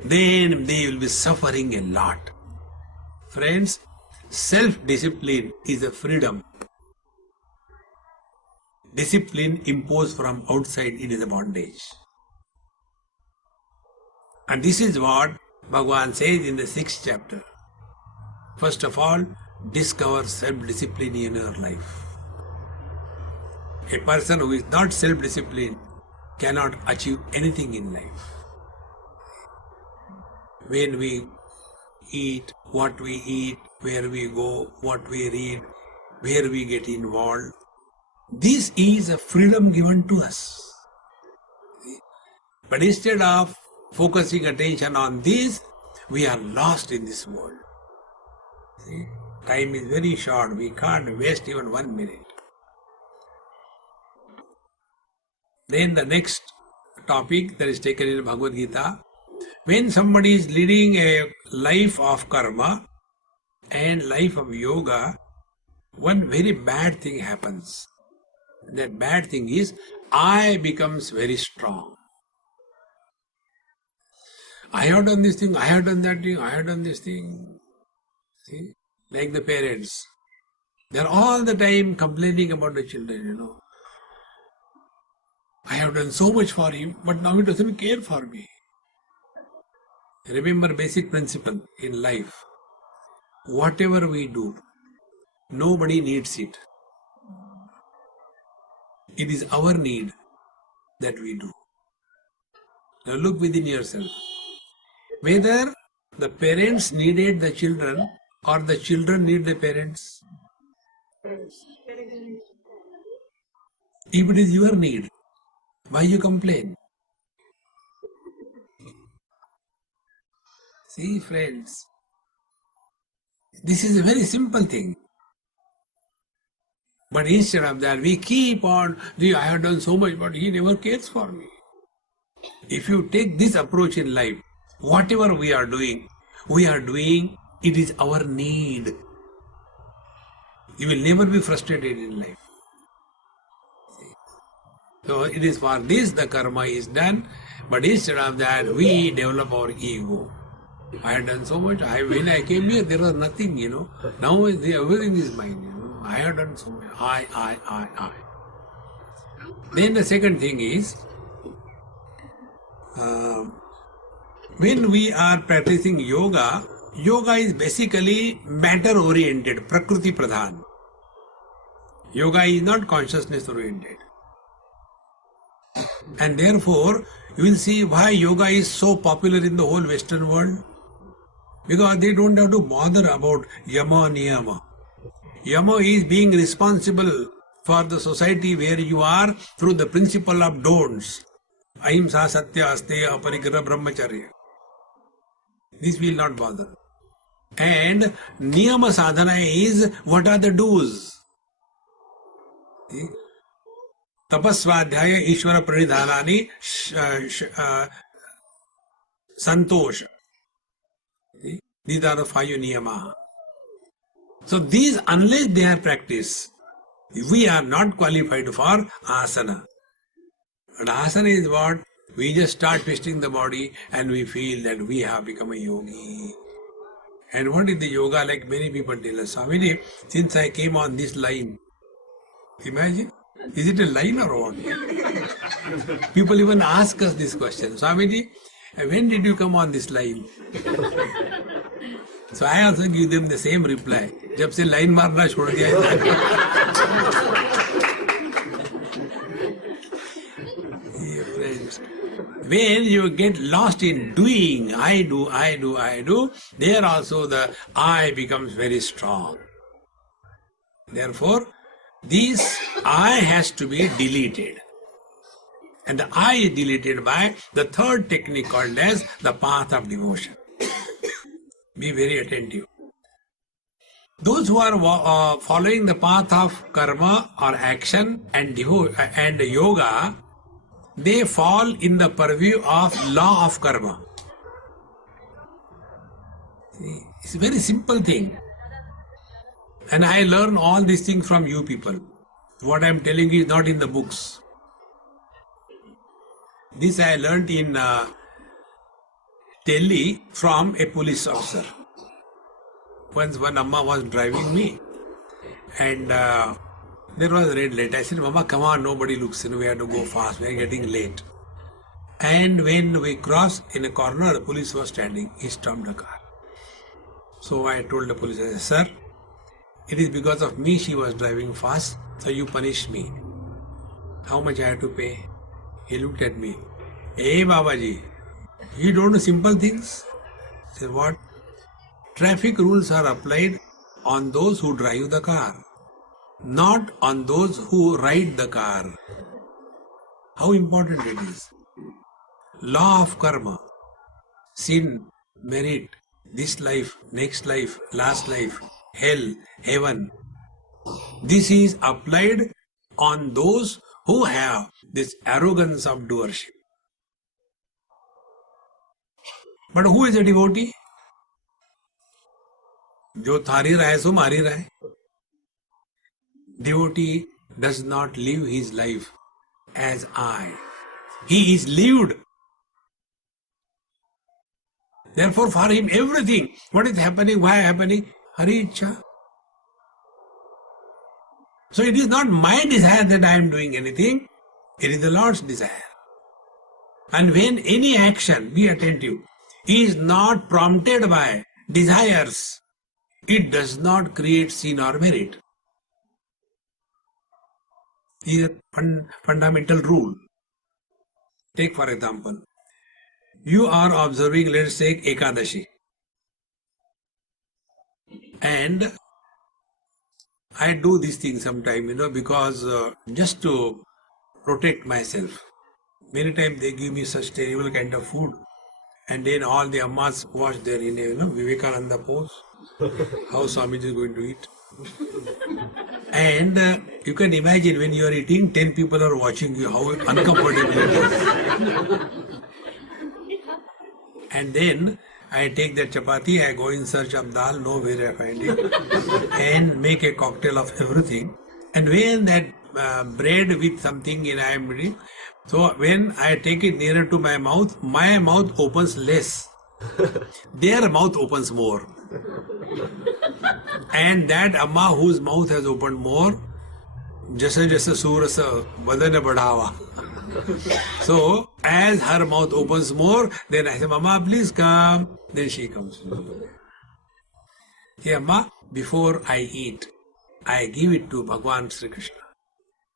then they will be suffering a lot. Friends, self-discipline is a freedom. Discipline imposed from outside, it is a bondage. And this is what Bhagavan says in the 6th chapter. First of all, discover self-discipline in your life. A person who is not self-disciplined cannot achieve anything in life. when we eat, what we eat, where we go, what we read, where we get involved. This is a freedom given to us. But instead of focusing attention on this, we are lost in this world. See? Time is very short. We can't waste even 1 minute. Then the next topic that is taken in Bhagavad Gita, when somebody is leading a life of karma and life of yoga, one very bad thing happens. That bad thing is, I becomes very strong. I have done this thing, I have done that thing, I have done this thing. See? Like the parents. They are all the time complaining about the children, I have done so much for him, but now he doesn't care for me. Remember basic principle in life. Whatever we do, nobody needs it. It is our need that we do. Now look within yourself. Whether the parents needed the children or the children need the parents. If it is your need, why you complain? See, friends, this is a very simple thing. But instead of that, we keep on, I have done so much, but he never cares for me. If you take this approach in life, whatever we are doing, it is our need. You will never be frustrated in life. So it is for this the karma is done, but instead of that, we develop our ego. I have done so much. When I came here, there was nothing, Now everything is mine, I have done so much. I. Then the second thing is, when we are practicing yoga, yoga is basically matter-oriented, prakriti pradhan. Yoga is not consciousness-oriented. And therefore, you will see why yoga is so popular in the whole Western world. Because they don't have to bother about yama niyama. Yama is being responsible for the society where you are through the principle of don'ts. Ahimsa, satya, asteya, aparigraha, brahmacharya. This will not bother. And niyama sadhana is, what are the do's? Tapasvadhyaya ishvara pranidhanani santosha. These are the 5 niyama. So these, unless they are practiced, we are not qualified for asana. And asana is what? We just start twisting the body and we feel that we have become a yogi. And what is the yoga? Like many people tell us, Swami, since I came on this line, imagine, is it a line or what? People even ask us this question, Swami, when did you come on this line? So I also give them the same reply. जब से line मारना छोड़ दिया friends, when you get lost in doing, I do, there also the I becomes very strong. Therefore, this I has to be deleted. And the I is deleted by the third technique called as the path of devotion. Be very attentive. Those who are following the path of karma or action and yoga, they fall in the purview of law of karma. See, it's a very simple thing. And I learn all these things from you people. What I am telling you is not in the books. This I learned in Delhi from a police officer. Once one Amma was driving me and there was a red light. I said, Mama, come on, nobody looks, we have to go fast, we are getting late. And when we crossed in a corner, the police was standing. He stopped the car. So I told the police, I said, sir, it is because of me she was driving fast, so you punished me. How much I have to pay? He looked at me. Hey Babaji, you don't know simple things? Say what? Traffic rules are applied on those who drive the car, not on those who ride the car. How important it is. Law of karma. Sin, merit, this life, next life, last life, hell, heaven. This is applied on those who have this arrogance of doership. But who is a devotee? जो थारी रहा है सो मारी रहा है. Devotee does not live his life as I. He is lived. Therefore, for him, everything, what is happening, why happening, Hari Ichcha. So it is not my desire that I am doing anything, it is the Lord's desire. And when any action, be attentive, is not prompted by desires, it does not create sin or merit. This is a fundamental rule. Take for example, you are observing, let's take Ekadashi. And I do this thing sometime, because just to protect myself. Many times they give me such terrible kind of food. And then all the ammas watch there in a Vivekananda pose. How Swami is going to eat. And you can imagine when you are eating, 10 people are watching you, how uncomfortable it is. And then I take that chapati, I go in search of dal, nowhere I find it, and make a cocktail of everything. And when that bread with something in I am eating, so when I take it nearer to my mouth opens less. Their mouth opens more. And that amma whose mouth has opened more, jasa jasa surasa badana badhava. So as her mouth opens more, then I say, Mama, please come. Then she comes. Hey, Amma, before I eat, I give it to Bhagwan Sri Krishna.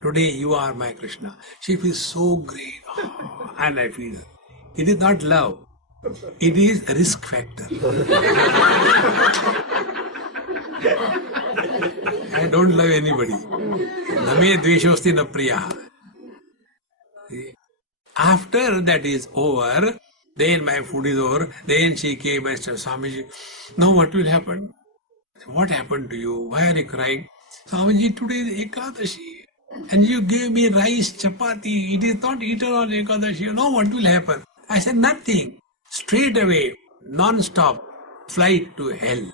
Today you are my Krishna. She feels so great. Oh, and I feel it is not love. It is a risk factor. I don't love anybody. Name dveshosti na priya. After that is over, then my food is over, then she came and said, Swamiji, now what will happen? What happened to you? Why are you crying? Swamiji, today is Ekadashi. And you gave me rice, chapati. It is not eaten on Ekadashi. Now what will happen? I said, nothing. Straight away, non-stop, flight to hell.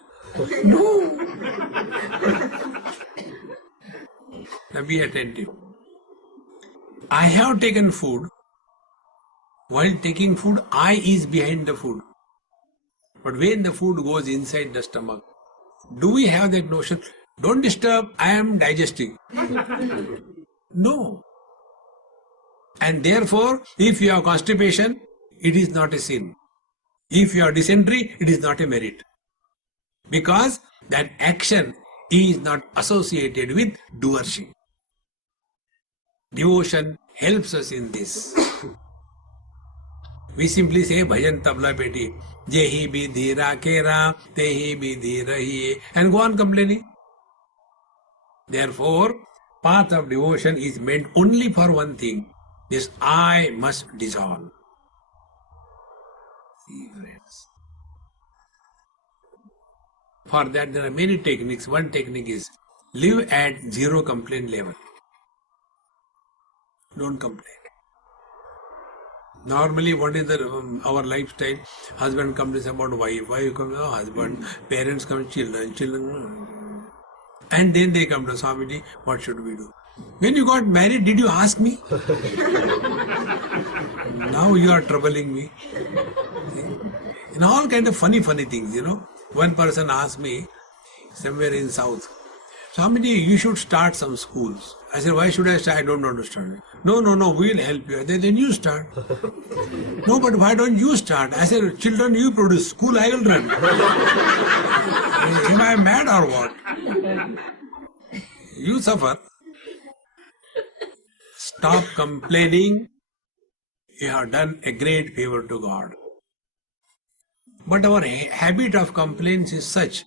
No. Now be attentive. I have taken food. While taking food, I is behind the food. But when the food goes inside the stomach, do we have that notion? Don't disturb, I am digesting. No. And therefore, if you have constipation, it is not a sin. If you have dysentery, it is not a merit. Because that action is not associated with doership. Devotion helps us in this. We simply say, Bhajan tabla peti, jehi vidhi rakera, tehi vidhi rahiye, and go on complaining. Therefore, path of devotion is meant only for one thing. This I must dissolve. See, friends. For that there are many techniques. One technique is live at zero complaint level. Don't complain. Normally, what is our lifestyle? Husband comes about wife, wife comes about husband, parents come children, children. And then they come to Swamiji, what should we do? When you got married, did you ask me? Now you are troubling me. And all kind of funny things, One person asked me, somewhere in South, Swamiji, you should start some schools. I said, why should I start? I don't understand. No, we'll help you. Then you start. No, but why don't you start? I said, children you produce, school I will run. Am I mad or what? You suffer. Stop complaining. You have done a great favor to God. But our habit of complaints is such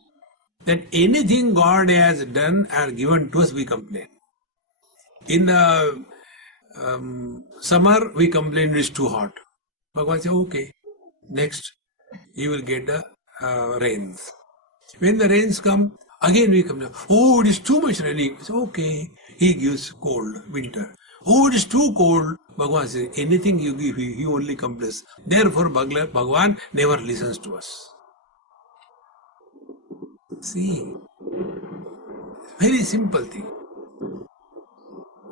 that anything God has done or given to us, we complain. In the summer, we complain it's too hot. Bhagavan says, okay, next, you will get the rains. When the rains come, again we complain, oh, it is too much raining. It's okay, he gives cold, winter. Oh, it is too cold. Bhagavan says, anything you give, he only complains. Therefore, Bhagavan never listens to us. See, very simple thing.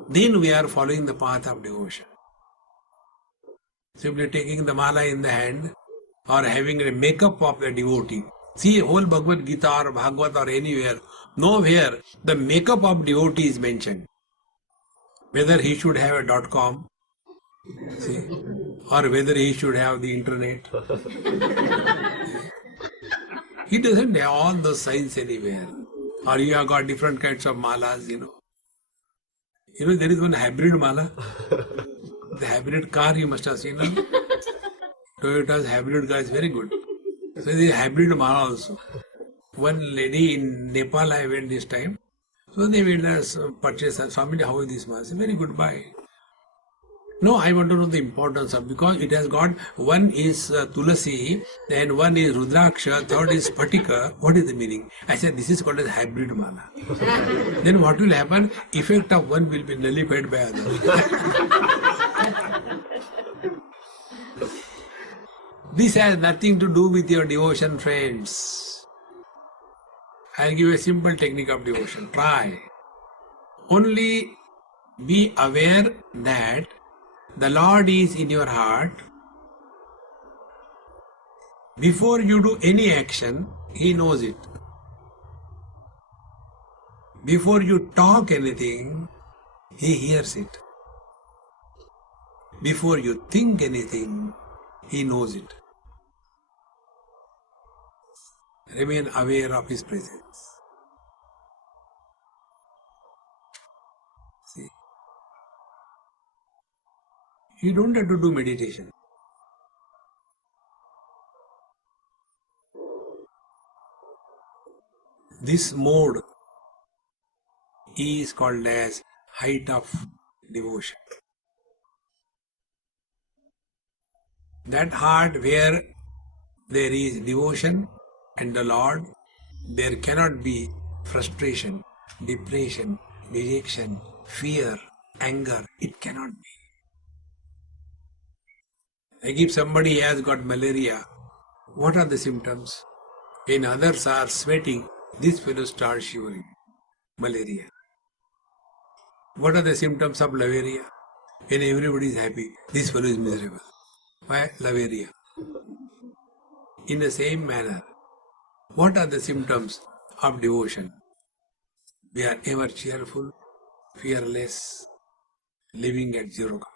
Then we are following the path of devotion. Simply taking the mala in the hand or having a makeup of the devotee. See, whole Bhagavad Gita or Bhagavad or anywhere, nowhere the makeup of devotee is mentioned. Whether he should have a .com, see, or whether he should have the internet. He doesn't have all those signs anywhere. Or you have got different kinds of malas, You know, there is one hybrid mala. The hybrid car you must have seen. Toyota's hybrid car is very good. So there is a hybrid mala also. One lady in Nepal, I went this time. So they made us purchase. Swami, how is this mala? I said, very good, buy. No, I want to know the importance of, because it has got, one is Tulasi, then one is Rudraksha, third is Spatika. What is the meaning? I said, this is called as hybrid mala. Then what will happen? Effect of one will be nullified by other. This has nothing to do with your devotion, friends. I'll give you a simple technique of devotion. Try. Only be aware that the Lord is in your heart. Before you do any action, He knows it. Before you talk anything, He hears it. Before you think anything, He knows it. Remain aware of His presence. See, you don't have to do meditation. This mode is called as height of devotion. That heart where there is devotion and the Lord, there cannot be frustration, depression, dejection, fear, anger. It cannot be. Like if somebody has got malaria, what are the symptoms? When others are sweating, this fellow starts shivering. Malaria. What are the symptoms of lavaria? When everybody is happy, this fellow is miserable. Why? Lavaria. In the same manner, what are the symptoms of devotion? We are ever cheerful, fearless, living at zero complaint.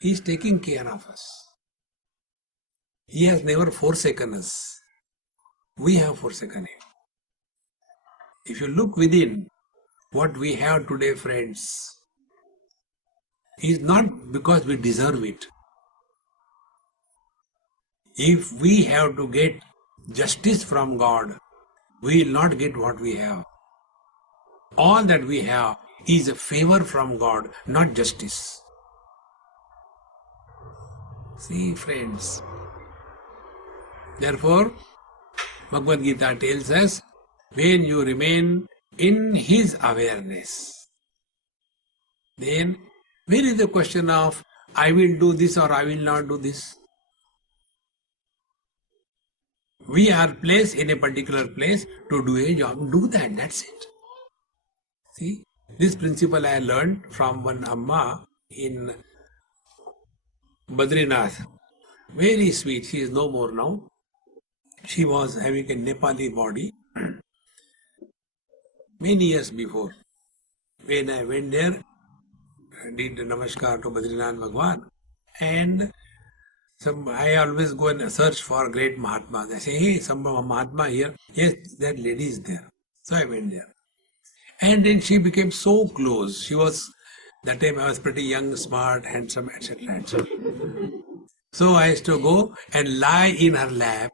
He is taking care of us. He has never forsaken us. We have forsaken Him. If you look within, what we have today, friends, is not because we deserve it. If we have to get justice from God, we will not get what we have. All that we have is a favor from God, not justice. See, friends. Therefore, Bhagavad Gita tells us, when you remain in His awareness, then where is the question of, I will do this or I will not do this? We are placed in a particular place to do a job. Do that, that's it. See, this principle I learned from one Amma in Badrinath. Very sweet, she is no more now. She was having a Nepali body many years before. When I went there, I did Namaskar to Badrinath Bhagwan, and I always go and search for great Mahatmas. I say, hey, some Mahatma here. Yes, that lady is there. So I went there. And then she became so close. She was That time I was pretty young, smart, handsome, etc. etc. So I used to go and lie in her lap,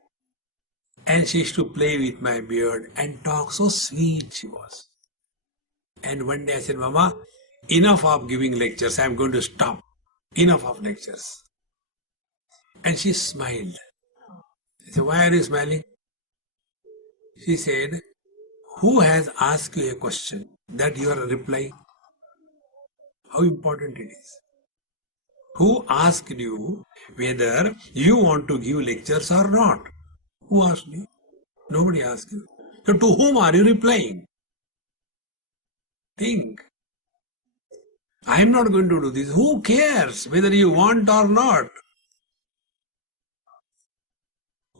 and she used to play with my beard and talk. So sweet she was. And one day I said, Mama, enough of giving lectures. I'm going to stop. Enough of lectures. And she smiled. I said, why are you smiling? She said, who has asked you a question that you are replying? How important it is. Who asked you whether you want to give lectures or not? Who asked you? Nobody asked you. So to whom are you replying? Think. I am not going to do this. Who cares whether you want or not?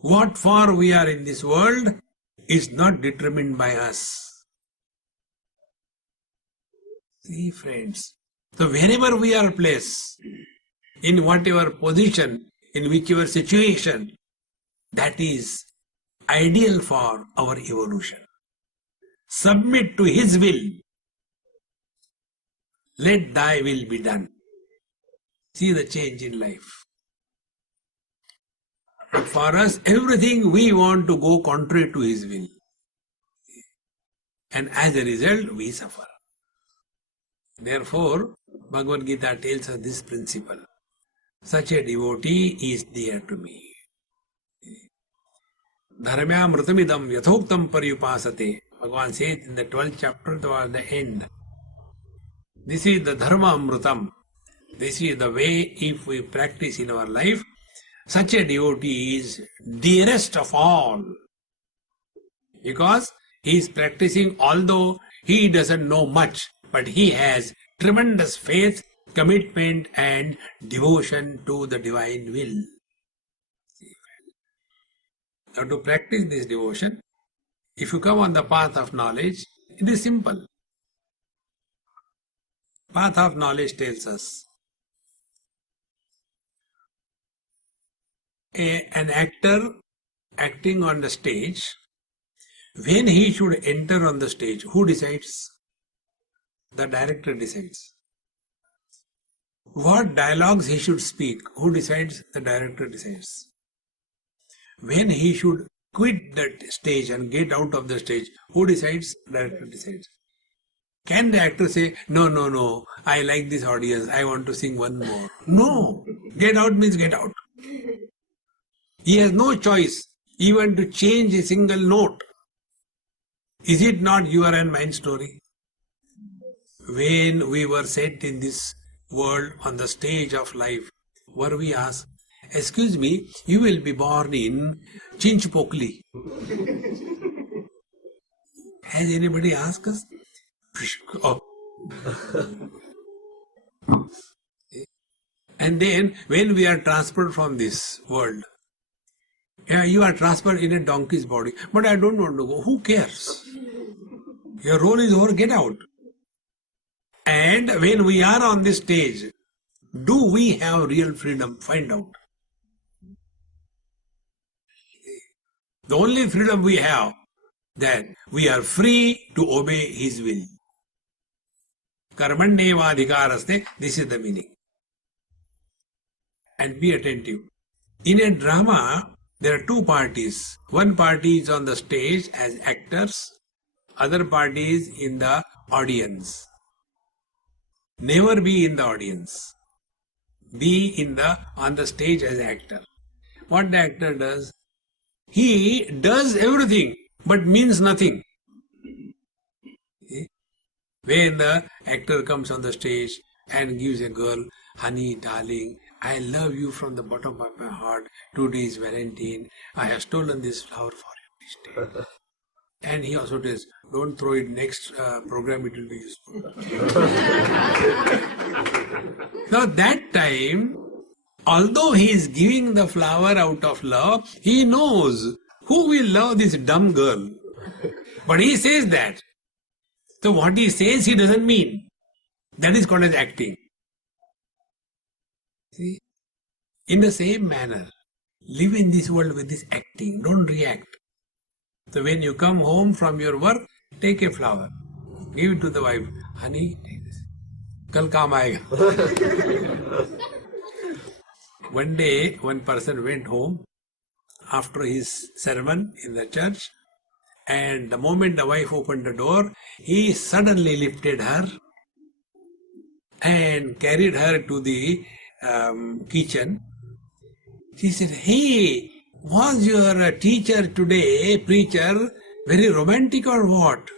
What for we are in this world is not determined by us. See, friends. So wherever we are placed, in whatever position, in whichever situation, that is ideal for our evolution. Submit to His will. Let thy will be done. See the change in life. But for us, everything we want to go contrary to His will. And as a result, we suffer. Therefore, Bhagavad Gita tells us this principle. Such a devotee is dear to me. Dharmyamrutamidam yathoktam paryupasate. Bhagavan says in the 12th chapter towards the end. This is the dharma amrutam. This is the way if we practice in our life. Such a devotee is dearest of all. Because he is practicing, although he doesn't know much, but he has tremendous faith, commitment and devotion to the divine will. Now to practice this devotion, if you come on the path of knowledge, it is simple. Path of knowledge tells us an actor acting on the stage, when he should enter on the stage, who decides? The director decides. What dialogues he should speak, who decides? The director decides. When he should quit that stage and get out of the stage, who decides? The director decides. Can the actor say, no, I like this audience, I want to sing one more? No. Get out means get out. He has no choice even to change a single note. Is it not your and mine story? When we were set in this world on the stage of life, were we asked, excuse me, you will be born in Chinchpokli. Has anybody asked us? Oh. And then when we are transferred from this world, you are transferred in a donkey's body. But I don't want to go. Who cares? Your role is over, get out. And when we are on this stage, do we have real freedom? Find out. The only freedom we have, that we are free to obey His will. Karmanyeva adhikaraste, this is the meaning. And be attentive. In a drama, there are two parties. One party is on the stage as actors, other party is in the audience. Never be in the audience. Be on the stage as actor. What the actor does? He does everything but means nothing. When the actor comes on the stage and gives a girl, honey, darling, I love you from the bottom of my heart. Today is Valentine. I have stolen this flower for you. And he also says, don't throw it next program, it will be useful. Now that time, although he is giving the flower out of love, he knows who will love this dumb girl. But he says that. So what he says, he doesn't mean. That is called as acting. See? In the same manner, live in this world with this acting. Don't react. So when you come home from your work, take a flower. Give it to the wife. Honey, take this. कल काम आएगा. One day, one person went home after his sermon in the church, and the moment the wife opened the door, he suddenly lifted her and carried her to the kitchen. She said, "Hey, was your teacher today, preacher, very romantic or what?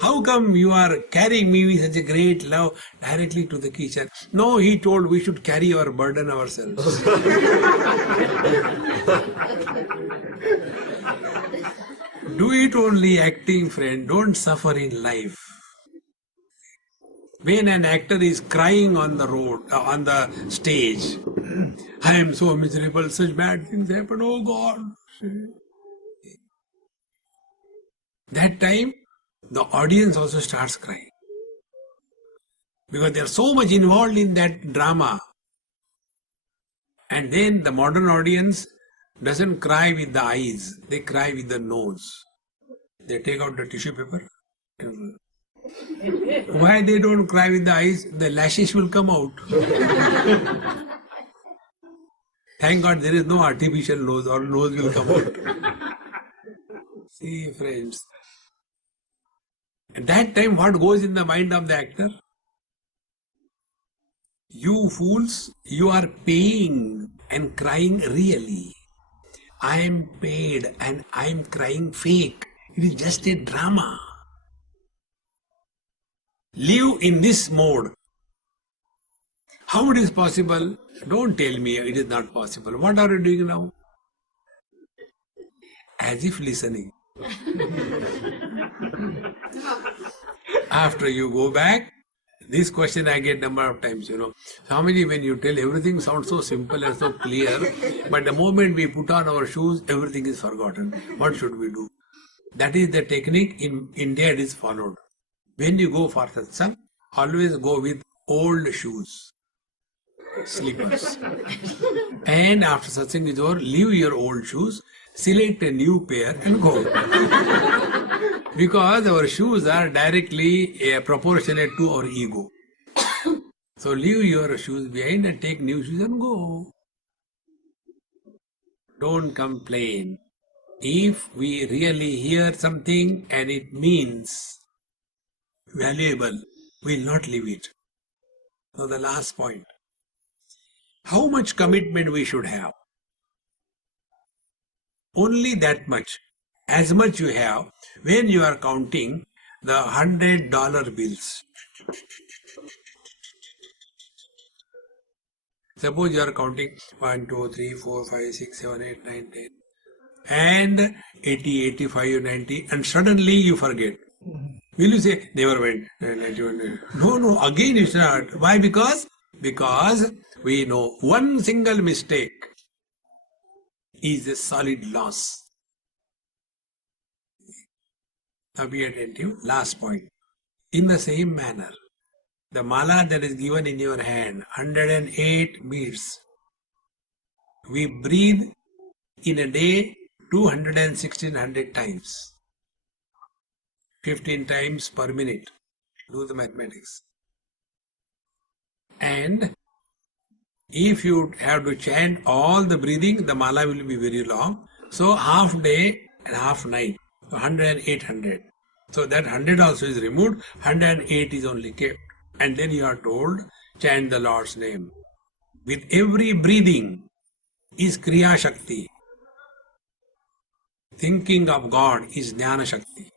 How come you are carrying me with such a great love directly to the kitchen?" "No," he told, "we should carry our burden ourselves." Do it only acting, friend. Don't suffer in life. When an actor is crying on the road, on the stage, "I am so miserable, such bad things happen, oh God." That time, the audience also starts crying. Because they are so much involved in that drama. And then the modern audience doesn't cry with the eyes, they cry with the nose. They take out the tissue paper. Why they don't cry with the eyes? The lashes will come out. Thank God there is no artificial nose, or nose will come out. See, friends. At that time, what goes in the mind of the actor? You fools, you are paying and crying really. I am paid and I am crying fake. It is just a drama. Live in this mode. How it is possible? Don't tell me it is not possible. What are you doing now? As if listening. After you go back, this question I get number of times, Swamiji, when you tell, everything sounds so simple and so clear, but the moment we put on our shoes, everything is forgotten. What should we do? That is the technique. In India it is followed. When you go for satsang, always go with old shoes, slippers. And after satsang is over, leave your old shoes, select a new pair and go. Because our shoes are directly proportionate to our ego. So leave your shoes behind and take new shoes and go. Don't complain. If we really hear something and it means valuable, we will not leave it. Now the last point. How much commitment we should have? Only that much. As much you have when you are counting the $100 bills. Suppose you are counting 1, 2, 3, 4, 5, 6, 7, 8, 9, 10 and 80, 85, 90, and suddenly you forget. Will you say, never went? No, again you start. Why? Because we know one single mistake is a solid loss. Now be attentive. Last point. In the same manner, the mala that is given in your hand, 108 beads. We breathe in a day 216 times. 15 times per minute. Do the mathematics. And if you have to chant all the breathing, the mala will be very long. So half day and half night. So 100. So that 100 also is removed. 108 is only kept. And then you are told, chant the Lord's name. With every breathing is Kriya Shakti. Thinking of God is Jnana Shakti.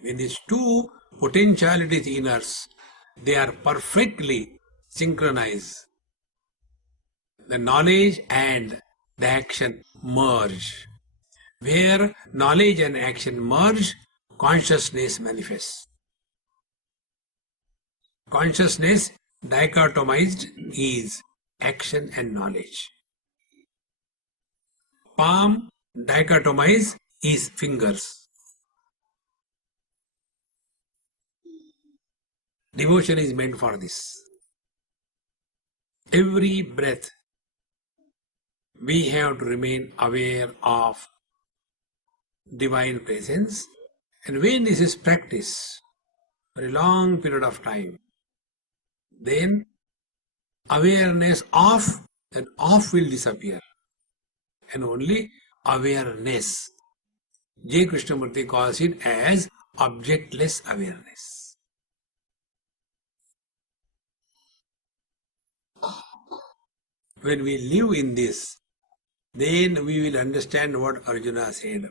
When these two potentialities in us, they are perfectly synchronized. The knowledge and the action merge. Where knowledge and action merge, consciousness manifests. Consciousness dichotomized is action and knowledge. Palm dichotomized is fingers. Devotion is meant for this. Every breath, we have to remain aware of divine presence. And when this is practiced for a long period of time, then awareness of, then off will disappear. And only awareness. J. Krishnamurti calls it as objectless awareness. When we live in this, then we will understand what Arjuna said.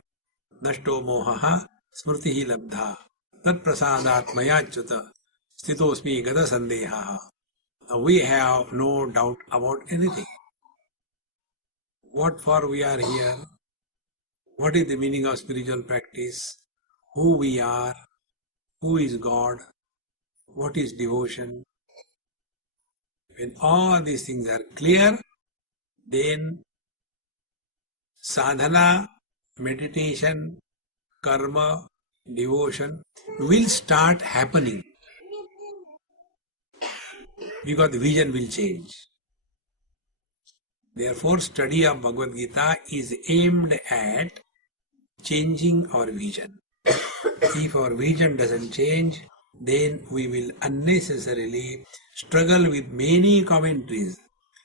Nashto mohaha smrtihi labdha tat prasadat mayachyuta stitosmi gada sandehaha. We have no doubt about anything. What for we are here? What is the meaning of spiritual practice? Who we are? Who is God? What is devotion? When all these things are clear, then sadhana, meditation, karma, devotion will start happening, because the vision will change. Therefore, study of Bhagavad Gita is aimed at changing our vision. If our vision doesn't change, then we will unnecessarily struggle with many commentaries.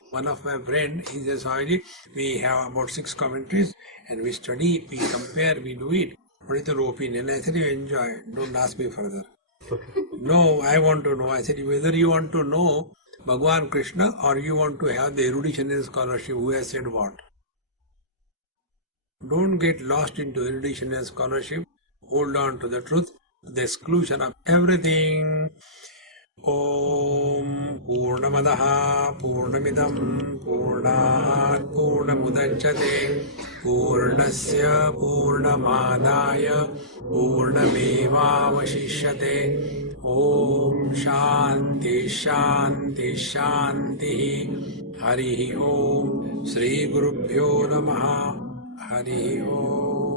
One of my friends, he says, Swamiji, we have about 6 commentaries and we study, we compare, we do it. What is your opinion? I said, you enjoy, don't ask me further. No, I want to know. I said, whether you want to know Bhagavan Krishna or you want to have the erudition and scholarship, who has said what? Don't get lost into erudition and scholarship. Hold on to the truth, the exclusion of everything. Om Purnamadaha Purnamidam Purnat Purnamudachyate Purnasya Purnamadaya Purnamevavashishyate. Om Shanti Shanti Shanti. Hari Om. Shri Gurubhyo Namaha. Hari Om.